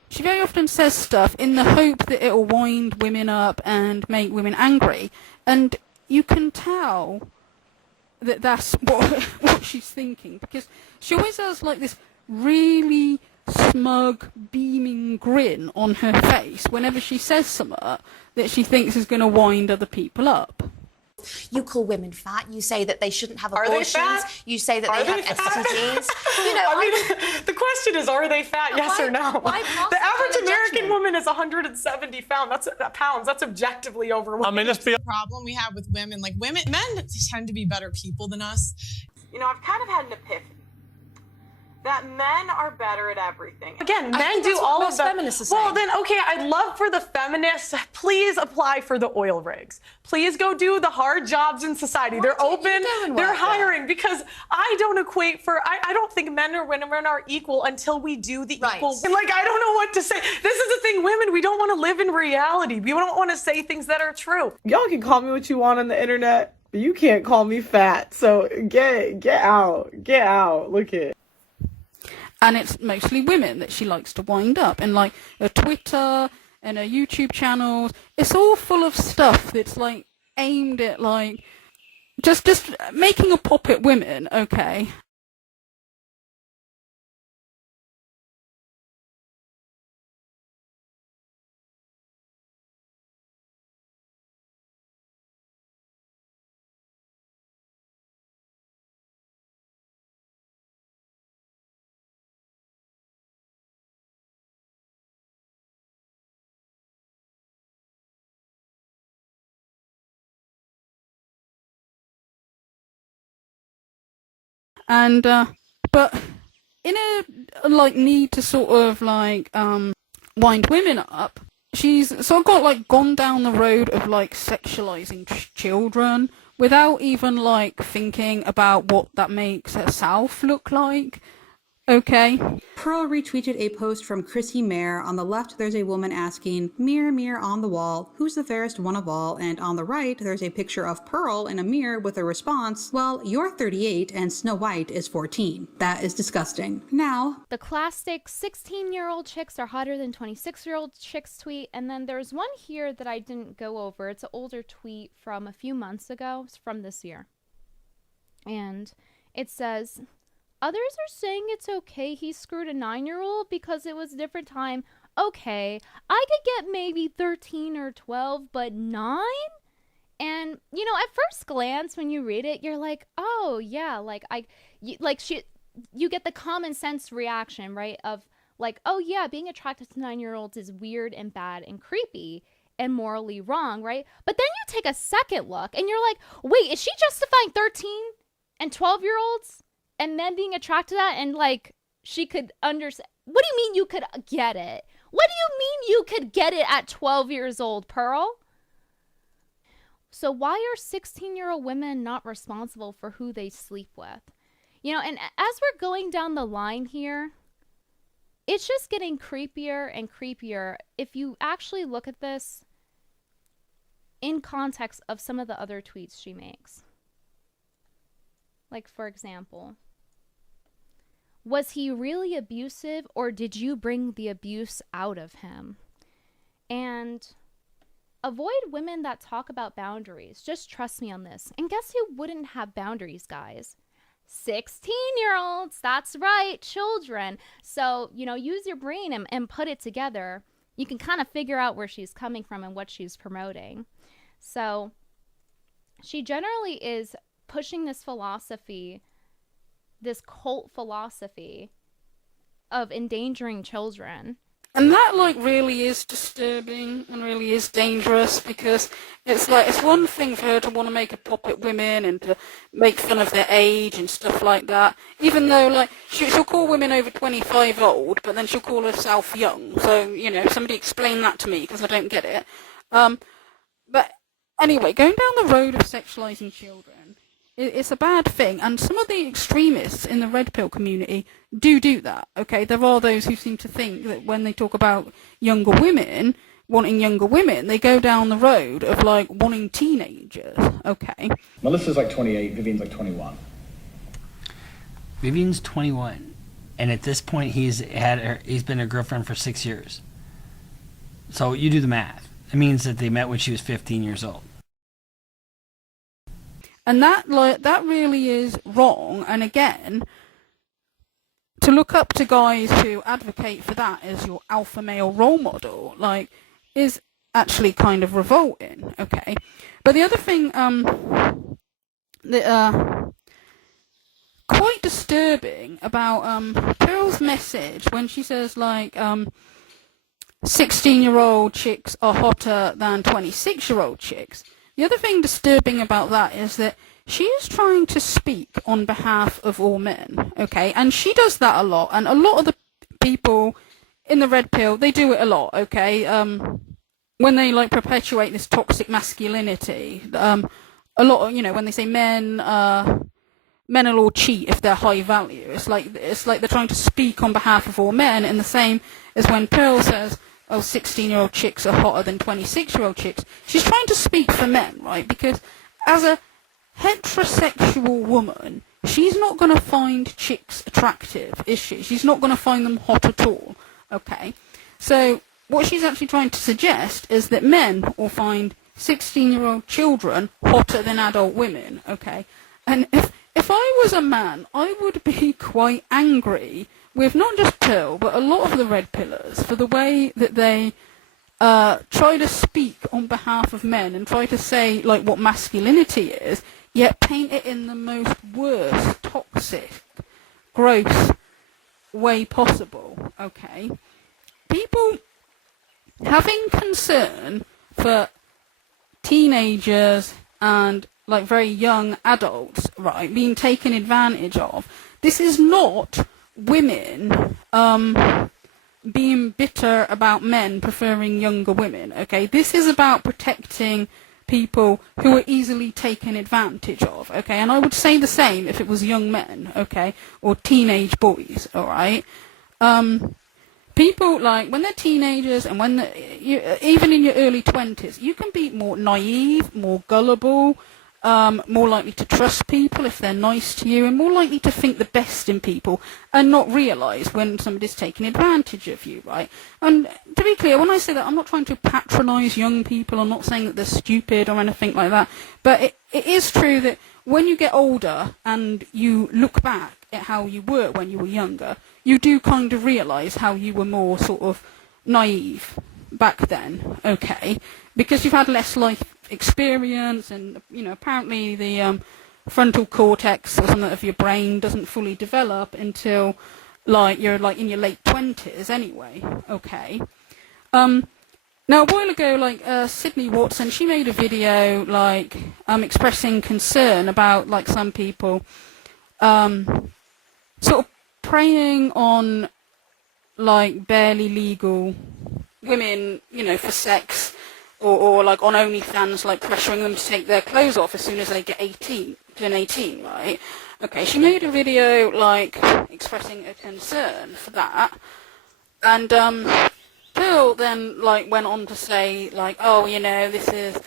she very often says stuff in the hope that it'll wind women up and make women angry. And you can tell that that's what she's thinking, because she always has, like, this really smug, beaming grin on her face whenever she says something that she thinks is going to wind other people up. You call women fat. You say that they shouldn't have Are abortions. they fat? You say that Are they they have fat? STDs. You know, I mean, the question is, are they fat? Yes or no? why pass The average upon a American judgment? woman is 170 pounds. That's objectively overweight. I mean, let's be The problem we have with women, like men tend to be better people than us. You know, I've kind of had an epiphany that men are better at everything. Again, men do all of the feminists are Well, saying. then, okay, I'd love for the feminists, please apply for the oil rigs. Please go do the hard jobs in society. They're open, they're hiring, because I don't equate for, I don't think men or women are equal until we do the equal. And, like, I don't know what to say. This is the thing, women, we don't want to live in reality. We don't want to say things that are true. Y'all can call me what you want on the internet, but you can't call me fat. So get out, look at it. And it's mostly women that she likes to wind up. And, like, her Twitter and her YouTube channels, it's all full of stuff that's, like, aimed at, like, just making a pop at women, okay? And but in a like need to sort of like wind women up, she's sort of got like gone down the road of like sexualizing children without even like thinking about what that makes herself look like. Okay. Pearl retweeted a post from Chrissy Mayer. On the left, there's a woman asking, "Mirror, mirror on the wall, who's the fairest one of all?" And on the right, there's a picture of Pearl in a mirror with a response, "Well, you're 38 and Snow White is 14. That is disgusting." Now, the classic 16-year-old chicks are hotter than 26-year-old chicks tweet. And then there's one here that I didn't go over. It's an older tweet from a few months ago. It's from this year. And it says, "Others are saying it's okay he screwed a 9-year-old because it was a different time. Okay, I could get maybe 13 or 12, but 9?" And, you know, at first glance, when you read it, you're like, oh, yeah, you get the common sense reaction, right? Of like, oh, yeah, being attracted to 9-year-olds is weird and bad and creepy and morally wrong, right? But then you take a second look and you're like, wait, is she justifying 13 and 12-year-olds? And then being attracted to that, and like she could understand. What do you mean you could get it? What do you mean you could get it at 12 years old, Pearl? So why are 16-year-old women not responsible for who they sleep with? You know, and as we're going down the line here, it's just getting creepier and creepier if you actually look at this in context of some of the other tweets she makes. Like, for example, was he really abusive, or did you bring the abuse out of him? And avoid women that talk about boundaries. Just trust me on this. And guess who wouldn't have boundaries, guys? 16-year-olds. That's right, children. So, you know, use your brain and put it together. You can kind of figure out where she's coming from and what she's promoting. So she generally is pushing this philosophy, this cult philosophy of endangering children. And that like really is disturbing and really is dangerous, because it's like, it's one thing for her to want to make a pop at women and to make fun of their age and stuff like that, even though like she'll call women over 25 old, but then she'll call herself young. So, you know, somebody explain that to me, because I don't get it. But anyway, going down the road of sexualizing children, it's a bad thing, and some of the extremists in the red pill community do that, okay? There are those who seem to think that when they talk about younger women, wanting younger women, they go down the road of, like, wanting teenagers, okay? Melissa's like 28, Vivian's like 21. Vivian's 21, and at this point he's been a girlfriend for 6 years. So you do the math. It means that they met when she was 15 years old. And that really is wrong. And again, to look up to guys who advocate for that as your alpha male role model, like, is actually kind of revolting, okay? But the other thing, quite disturbing about Pearl's message when she says, like, 16-year-old chicks are hotter than 26-year-old chicks. The other thing disturbing about that is that she is trying to speak on behalf of all men, okay? And she does that a lot, and a lot of the people in the red pill, they do it a lot, okay? When they, like, perpetuate this toxic masculinity, a lot of, you know, when they say men will all cheat if they're high value, it's like they're trying to speak on behalf of all men, and the same as when Pearl says, oh, 16-year-old chicks are hotter than 26-year-old chicks. She's trying to speak for men, right? Because as a heterosexual woman, she's not going to find chicks attractive, is she? She's not going to find them hot at all, okay? So what she's actually trying to suggest is that men will find 16-year-old children hotter than adult women, okay? And if I was a man, I would be quite angry with not just Pearl, but a lot of the red pillars for the way that they try to speak on behalf of men and try to say, like, what masculinity is, yet paint it in the most worst, toxic, gross way possible, okay? People having concern for teenagers and like very young adults, right, being taken advantage of. This is not women being bitter about men preferring younger women, okay? This is about protecting people who are easily taken advantage of, okay? And I would say the same if it was young men, okay, or teenage boys, all right? People, like, when they're teenagers and when even in your early 20s, you can be more naive, more gullible, more likely to trust people if they're nice to you, and more likely to think the best in people and not realise when somebody's taking advantage of you, right? And to be clear, when I say that, I'm not trying to patronise young people. I'm not saying that they're stupid or anything like that. But it is true that when you get older and you look back at how you were when you were younger, you do kind of realise how you were more sort of naive back then, okay? Because you've had less life experience, and apparently the frontal cortex or something of your brain doesn't fully develop until you're in your late 20s anyway, okay? Now a while ago, Sydney Watson, she made a video expressing concern about some people sort of preying on barely legal women, for sex, or on OnlyFans, pressuring them to take their clothes off as soon as they get 18, right? Okay, she made a video, expressing a concern for that, and, Pearl then, went on to say, this is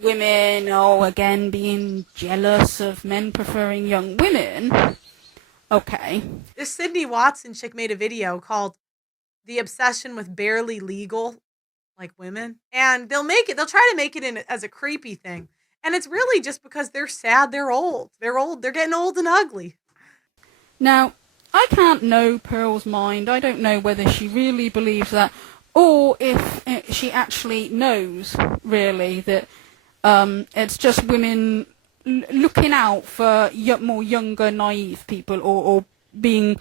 women, again, being jealous of men preferring young women. Okay. This Sydney Watson chick made a video called "The Obsession with Barely Legal Women," and they'll try to make it in as a creepy thing, and it's really just because they're sad. They're old, they're getting old and ugly. Now, I can't know Pearl's mind. I don't know whether she really believes that, or if she actually knows really that it's just women looking out for more younger, naive people, or being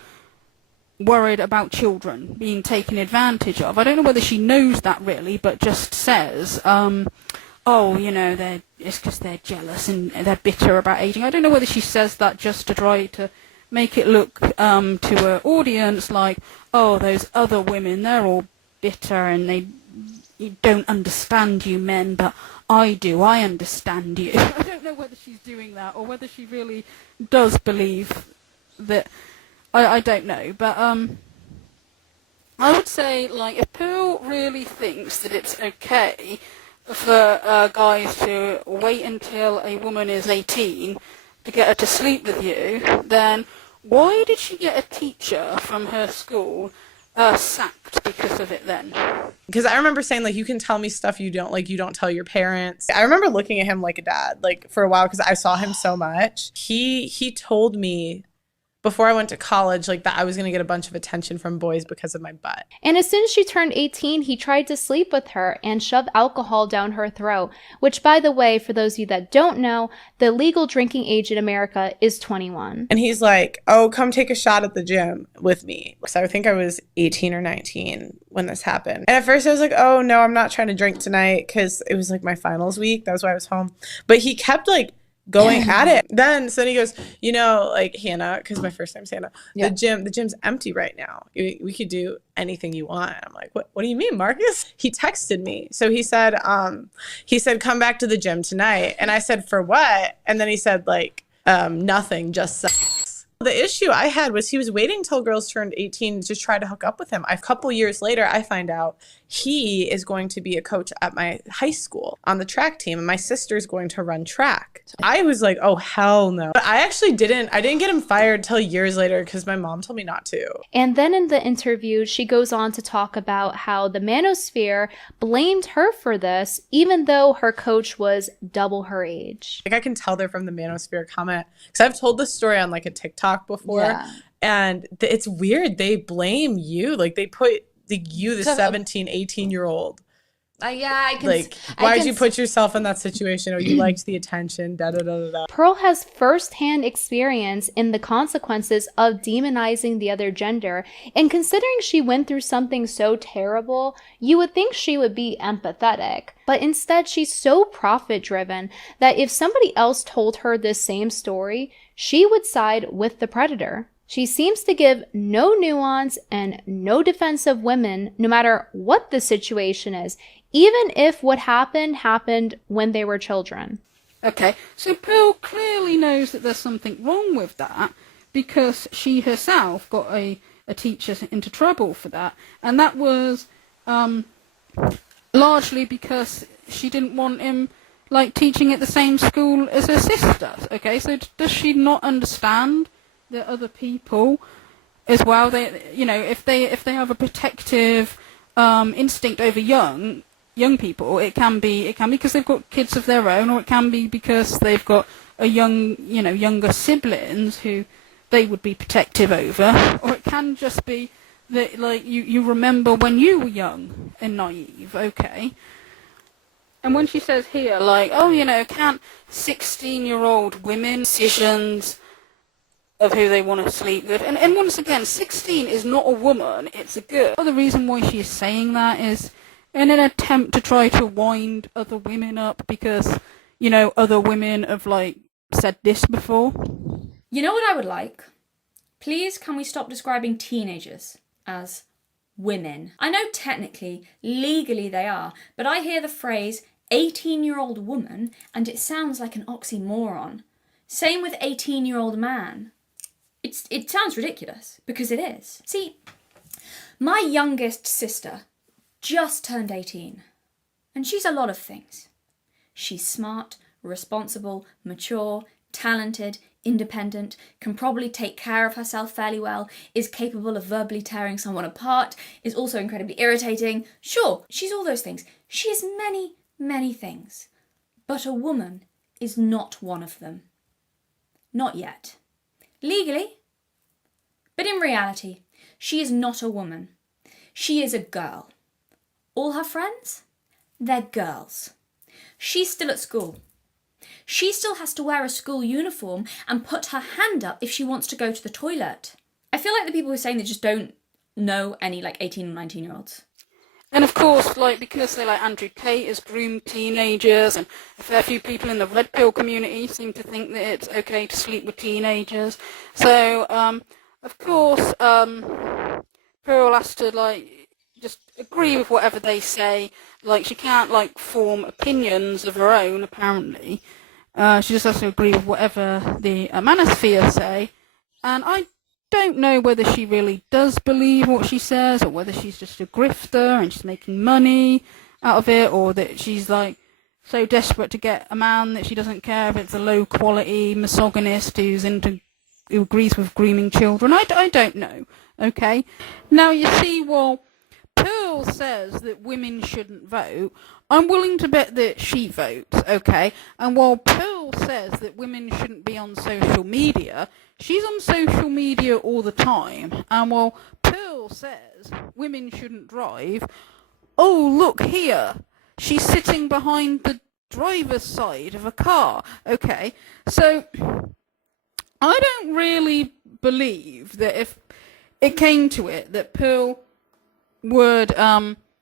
worried about children being taken advantage of. I don't know whether she knows that really, but just says, it's because they're jealous and they're bitter about aging. I don't know whether she says that just to try to make it look to her audience like, those other women, they're all bitter and they don't understand you men, but I do. I understand you. I don't know whether she's doing that or whether she really does believe that. I don't know, but I would say, if Pearl really thinks that it's okay for guys to wait until a woman is 18 to get her to sleep with you, then why did she get a teacher from her school sacked because of it then? Because I remember saying, you can tell me stuff you don't tell your parents. I remember looking at him like a dad, for a while, because I saw him so much. He told me before I went to college, that I was going to get a bunch of attention from boys because of my butt. And as soon as she turned 18, he tried to sleep with her and shove alcohol down her throat, which, by the way, for those of you that don't know, the legal drinking age in America is 21. And he's like, oh, come take a shot at the gym with me. So I think I was 18 or 19 when this happened. And at first I was like, oh, no, I'm not trying to drink tonight, because it was my finals week. That was why I was home. But he kept going at it. Then he goes, Hannah, because my first name's Hannah, the gym's empty right now. We could do anything you want. I'm like, what do you mean, Marcus? He texted me. So he said, come back to the gym tonight. And I said, for what? And then he said, nothing, just sex. The issue I had was he was waiting till girls turned 18 to try to hook up with him. A couple years later, I find out he is going to be a coach at my high school on the track team, and my sister's going to run track. I was like, oh, hell no. But I didn't get him fired till years later because my mom told me not to. And then in the interview, she goes on to talk about how the Manosphere blamed her for this, even though her coach was double her age. I can tell they're from the Manosphere comment, because I've told this story on a TikTok before, and it's weird. They blame you. They put the 17, 18-year-old Yeah, I can. Like, why'd you put yourself in that situation? Or you liked the attention? Da da da da da. Pearl has firsthand experience in the consequences of demonizing the other gender, and considering she went through something so terrible, you would think she would be empathetic. But instead, she's so profit-driven that if somebody else told her this same story, she would side with the predator. She seems to give no nuance and no defense of women, no matter what the situation is, even if what happened when they were children. Okay, so Pearl clearly knows that there's something wrong with that because she herself got a teacher into trouble for that, and that was largely because she didn't want him teaching at the same school as her sister. Okay, so does she not understand that other people as well, if they have a protective instinct over young people, it can be because they've got kids of their own, or it can be because they've got younger siblings who they would be protective over, or it can just be that you remember when you were young and naive. Okay. And when she says here, can't 16-year-old women decisions of who they want to sleep with, and once again, 16 is not a woman, it's a girl. The reason why she is saying that is in an attempt to try to wind other women up because, other women have, said this before. You know what I would like? Please, can we stop describing teenagers as women? I know technically, legally they are, but I hear the phrase 18-year-old woman and it sounds like an oxymoron. Same with 18-year-old man. It sounds ridiculous, because it is. See, my youngest sister just turned 18, and she's a lot of things. She's smart, responsible, mature, talented, independent, can probably take care of herself fairly well, is capable of verbally tearing someone apart, is also incredibly irritating. Sure, she's all those things. She is many, many things. But a woman is not one of them. Not yet. Legally. But in reality, she is not a woman. She is a girl. All her friends? They're girls. She's still at school. She still has to wear a school uniform and put her hand up if she wants to go to the toilet. I feel like the people who are saying they just don't know any 18 or 19-year-olds. And of course, because they Andrew Tate has groomed teenagers, and a fair few people in the red pill community seem to think that it's okay to sleep with teenagers. So, of course, Pearl has to just agree with whatever they say. She can't form opinions of her own, apparently. She just has to agree with whatever the Manosphere say. And I don't know whether she really does believe what she says, or whether she's just a grifter and she's making money out of it, or that she's so desperate to get a man that she doesn't care if it's a low quality misogynist who agrees with grooming children. I don't know. Okay. Now you see, Pearl says that women shouldn't vote. I'm willing to bet that she votes, okay? And while Pearl says that women shouldn't be on social media, she's on social media all the time. And while Pearl says women shouldn't drive, oh, look here. She's sitting behind the driver's side of a car, okay? So I don't really believe that if it came to it, that Pearl would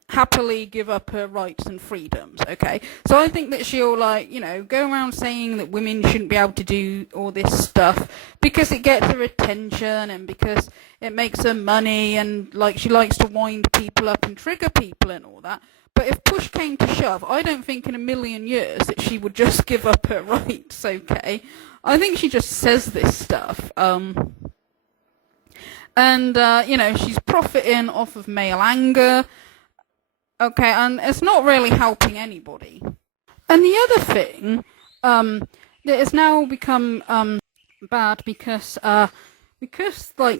happily give up her rights and freedoms, okay? So I think that she'll, go around saying that women shouldn't be able to do all this stuff because it gets her attention and because it makes her money and, she likes to wind people up and trigger people and all that. But if push came to shove, I don't think in a million years that she would just give up her rights, okay? I think she just says this stuff. She's profiting off of male anger. Okay, and it's not really helping anybody. And the other thing that has now become bad because the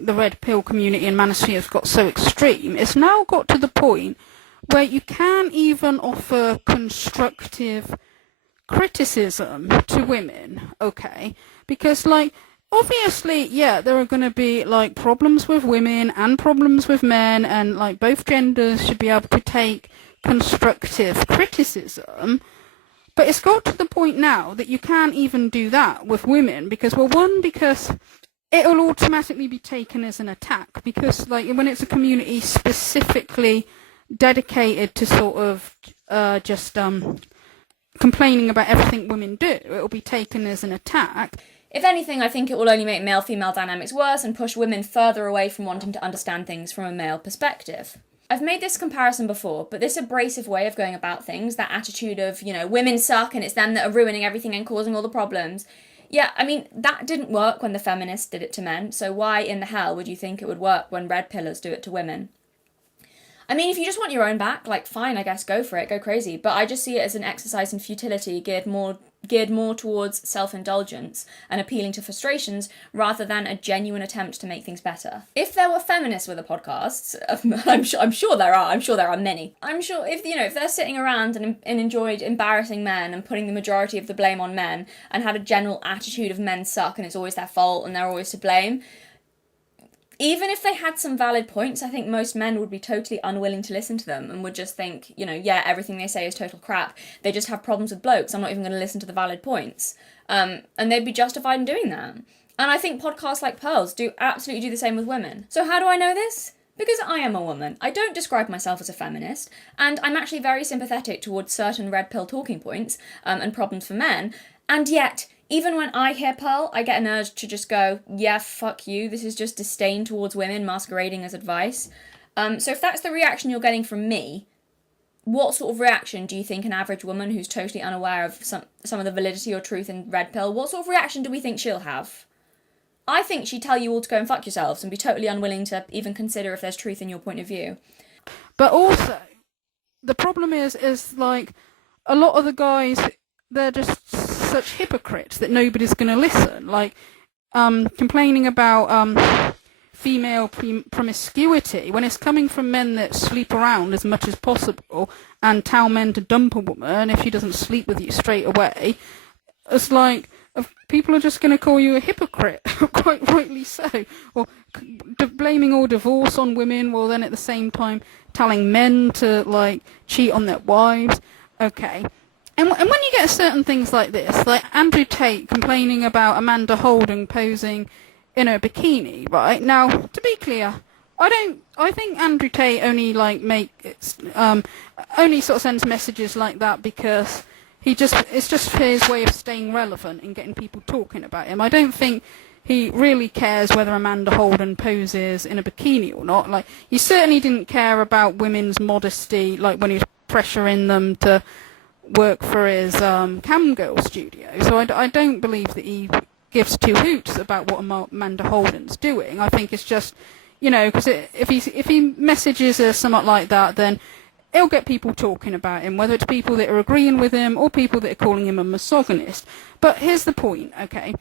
red pill community and Manosphere has got so extreme, it's now got to the point where you can't even offer constructive criticism to women, okay? Because obviously, yeah, there are going to be problems with women and problems with men, and both genders should be able to take constructive criticism. But it's got to the point now that you can't even do that with women because, well, one, because it'll automatically be taken as an attack because, like, when it's a community specifically dedicated to sort of just complaining about everything women do, it'll be taken as an attack. If anything, I think it will only make male-female dynamics worse and push women further away from wanting to understand things from a male perspective. I've made this comparison before, but this abrasive way of going about things, that attitude of, you know, women suck and it's them that are ruining everything and causing all the problems. Yeah, I mean, that didn't work when the feminists did it to men, so why in the hell would you think it would work when red pillars do it to women? I mean, if you just want your own back, like, fine, I guess, go for it, go crazy. But I just see it as an exercise in futility geared more towards self-indulgence and appealing to frustrations rather than a genuine attempt to make things better. If there were feminists with a podcast, I'm sure there are many. I'm sure if they're sitting around and enjoyed embarrassing men and putting the majority of the blame on men and had a general attitude of men suck and it's always their fault and they're always to blame, even if they had some valid points, I think most men would be totally unwilling to listen to them and would just think, yeah, everything they say is total crap. They just have problems with blokes. I'm not even going to listen to the valid points. And they'd be justified in doing that. And I think podcasts like Pearls do absolutely do the same with women. So how do I know this? Because I am a woman. I don't describe myself as a feminist, and I'm actually very sympathetic towards certain red pill talking points and problems for men, and yet even when I hear Pearl, I get an urge to just go, yeah, fuck you, this is just disdain towards women masquerading as advice. So if that's the reaction you're getting from me, what sort of reaction do you think an average woman who's totally unaware of some of the validity or truth in red pill, what sort of reaction do we think she'll have? I think she'd tell you all to go and fuck yourselves and be totally unwilling to even consider if there's truth in your point of view. But also, the problem is like, a lot of the guys, they're just such hypocrites that nobody's going to listen. Like, complaining about female promiscuity when it's coming from men that sleep around as much as possible and tell men to dump a woman if she doesn't sleep with you straight away. It's like, people are just going to call you a hypocrite, quite rightly so. Or blaming all divorce on women, while then at the same time telling men to, like, cheat on their wives. Okay. And when you get certain things like this, like Andrew Tate complaining about Amanda Holden posing in a bikini, right? Now, to be clear, I think Andrew Tate only only sort of sends messages like that because it's just his way of staying relevant and getting people talking about him. I don't think he really cares whether Amanda Holden poses in a bikini or not. Like, he certainly didn't care about women's modesty, like when he was pressuring them to work for his cam girl studio. So I don't believe that he gives two hoots about what Amanda Holden's doing. I think it's just, because if he messages her somewhat like that, then it'll get people talking about him, whether it's people that are agreeing with him or people that are calling him a misogynist. But here's the point, okay?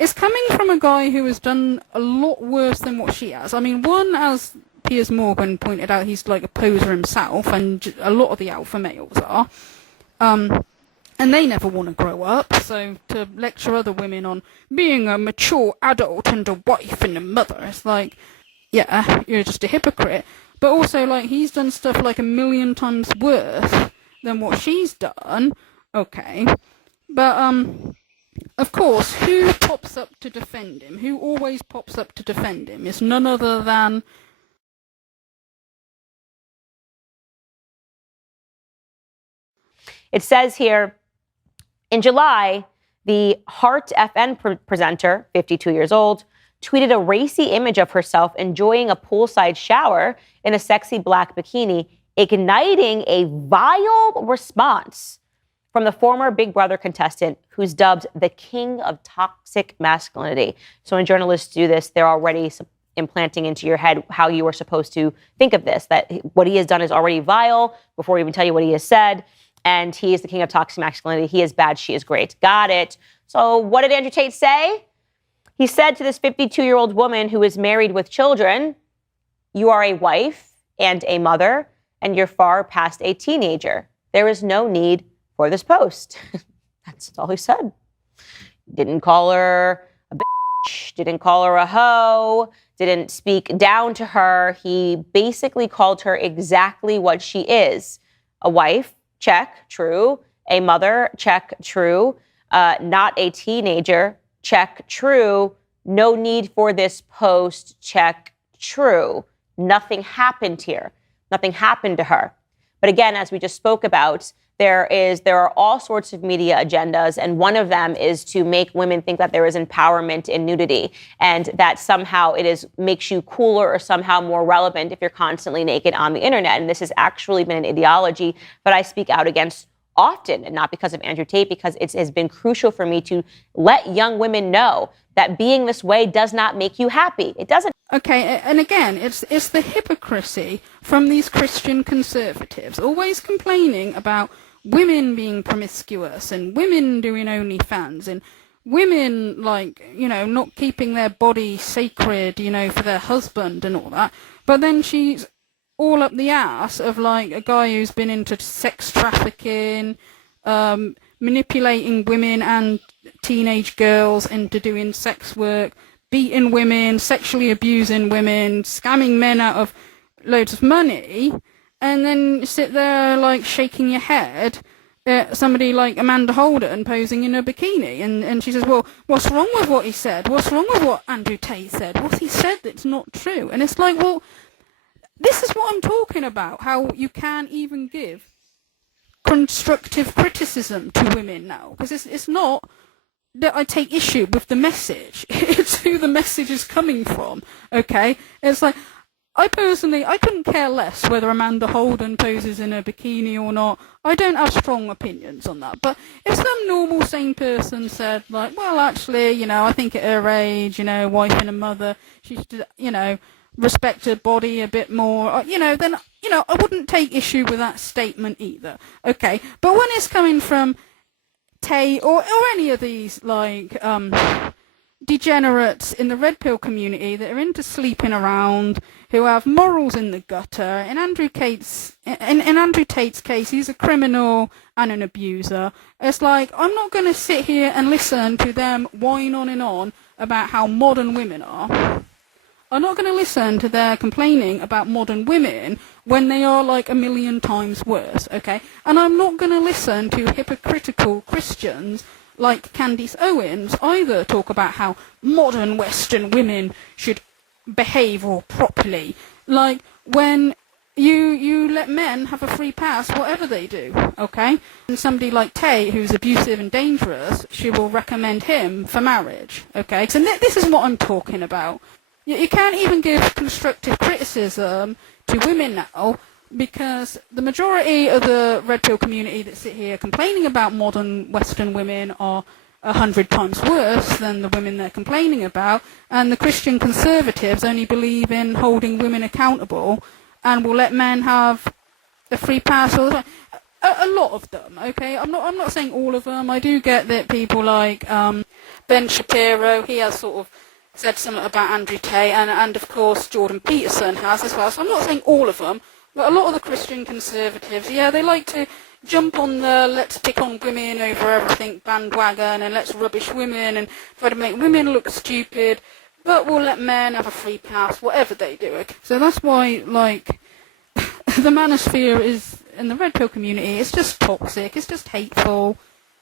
It's coming from a guy who has done a lot worse than what she has. I mean, one, as Piers Morgan pointed out, he's like a poser himself, and a lot of the alpha males are. And they never want to grow up, so to lecture other women on being a mature adult and a wife and a mother, it's like, yeah, you're just a hypocrite. But also, like, he's done stuff like 1,000,000 times worse than what she's done. Okay. But, of course, who pops up to defend him? Who always pops up to defend him? It's none other than... It says here, in July, the Heart FN presenter, 52 years old, tweeted a racy image of herself enjoying a poolside shower in a sexy black bikini, igniting a vile response from the former Big Brother contestant, who's dubbed the king of toxic masculinity. So when journalists do this, they're already implanting into your head how you are supposed to think of this, that what he has done is already vile before we even tell you what he has said. And he is the king of toxic masculinity. He is bad, she is great. Got it. So what did Andrew Tate say? He said to this 52-year-old woman who is married with children, you are a wife and a mother, and you're far past a teenager. There is no need for this post. That's all he said. Didn't call her a bitch, didn't call her a hoe, didn't speak down to her. He basically called her exactly what she is, A wife, check, true. A mother, check, true. Not a teenager, check, true. No need for this post, check, true. Nothing happened here. Nothing happened to her. But again, as we just spoke about, there are all sorts of media agendas, and one of them is to make women think that there is empowerment in nudity, and that somehow makes you cooler or somehow more relevant if you're constantly naked on the internet. And this has actually been an ideology that I speak out against often, and not because of Andrew Tate, because it has been crucial for me to let young women know that being this way does not make you happy. It doesn't. Okay, and again, it's the hypocrisy from these Christian conservatives, always complaining about women being promiscuous and women doing OnlyFans and women, not keeping their body sacred, for their husband and all that. But then she's all up the ass of, a guy who's been into sex trafficking, manipulating women and teenage girls into doing sex work, beating women, sexually abusing women, scamming men out of loads of money, and then sit there, shaking your head at somebody like Amanda Holden posing in a bikini. And she says, well, what's wrong with what he said? What's wrong with what Andrew Tate said? What's he said that's not true? And it's like, well, this is what I'm talking about, how you can't even give constructive criticism to women now. Because it's not that I take issue with the message. It's who the message is coming from, okay? It's like, I couldn't care less whether Amanda Holden poses in a bikini or not. I don't have strong opinions on that. But if some normal, sane person said, well, actually, I think at her age, wife and a mother, she should, respect her body a bit more, then, I wouldn't take issue with that statement either, okay? But when it's coming from Tay or any of these, degenerates in the red pill community that are into sleeping around, who have morals in the gutter. In Andrew Tate's case, he's a criminal and an abuser. It's like, I'm not going to sit here and listen to them whine on and on about how modern women are. I'm not going to listen to their complaining about modern women when they are a million times worse, okay? And I'm not going to listen to hypocritical Christians like Candace Owens either talk about how modern Western women should behave or properly. When you let men have a free pass, whatever they do, okay? And somebody like Tay, who's abusive and dangerous, she will recommend him for marriage, okay? So this is what I'm talking about. You can't even give constructive criticism to women now, because the majority of the red pill community that sit here complaining about modern Western women are 100 times worse than the women they're complaining about, and the Christian conservatives only believe in holding women accountable and will let men have a free pass all the time. A lot of them, okay? I'm not saying all of them. I do get that people like Ben Shapiro, he has sort of said something about Andrew Tate, and of course Jordan Peterson has as well. So I'm not saying all of them, but a lot of the Christian conservatives, they like to jump on the let's pick on women over everything bandwagon, and let's rubbish women and try to make women look stupid, but we'll let men have a free pass, whatever they do. Okay? So that's why, the Manosphere is, in the red pill community, it's just toxic, it's just hateful.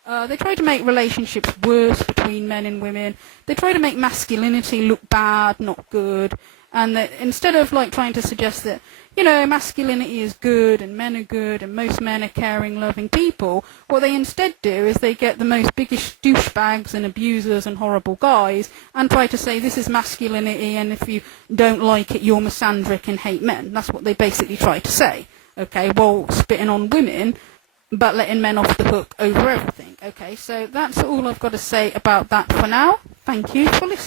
They try to make relationships worse between men and women. They try to make masculinity look bad, not good. And that instead of trying to suggest that, masculinity is good and men are good and most men are caring, loving people, what they instead do is they get the most biggest douchebags and abusers and horrible guys and try to say this is masculinity, and if you don't like it, you're misandric and hate men. That's what they basically try to say. Okay, while spitting on women, but letting men off the hook over everything. Okay, so that's all I've got to say about that for now. Thank you for listening.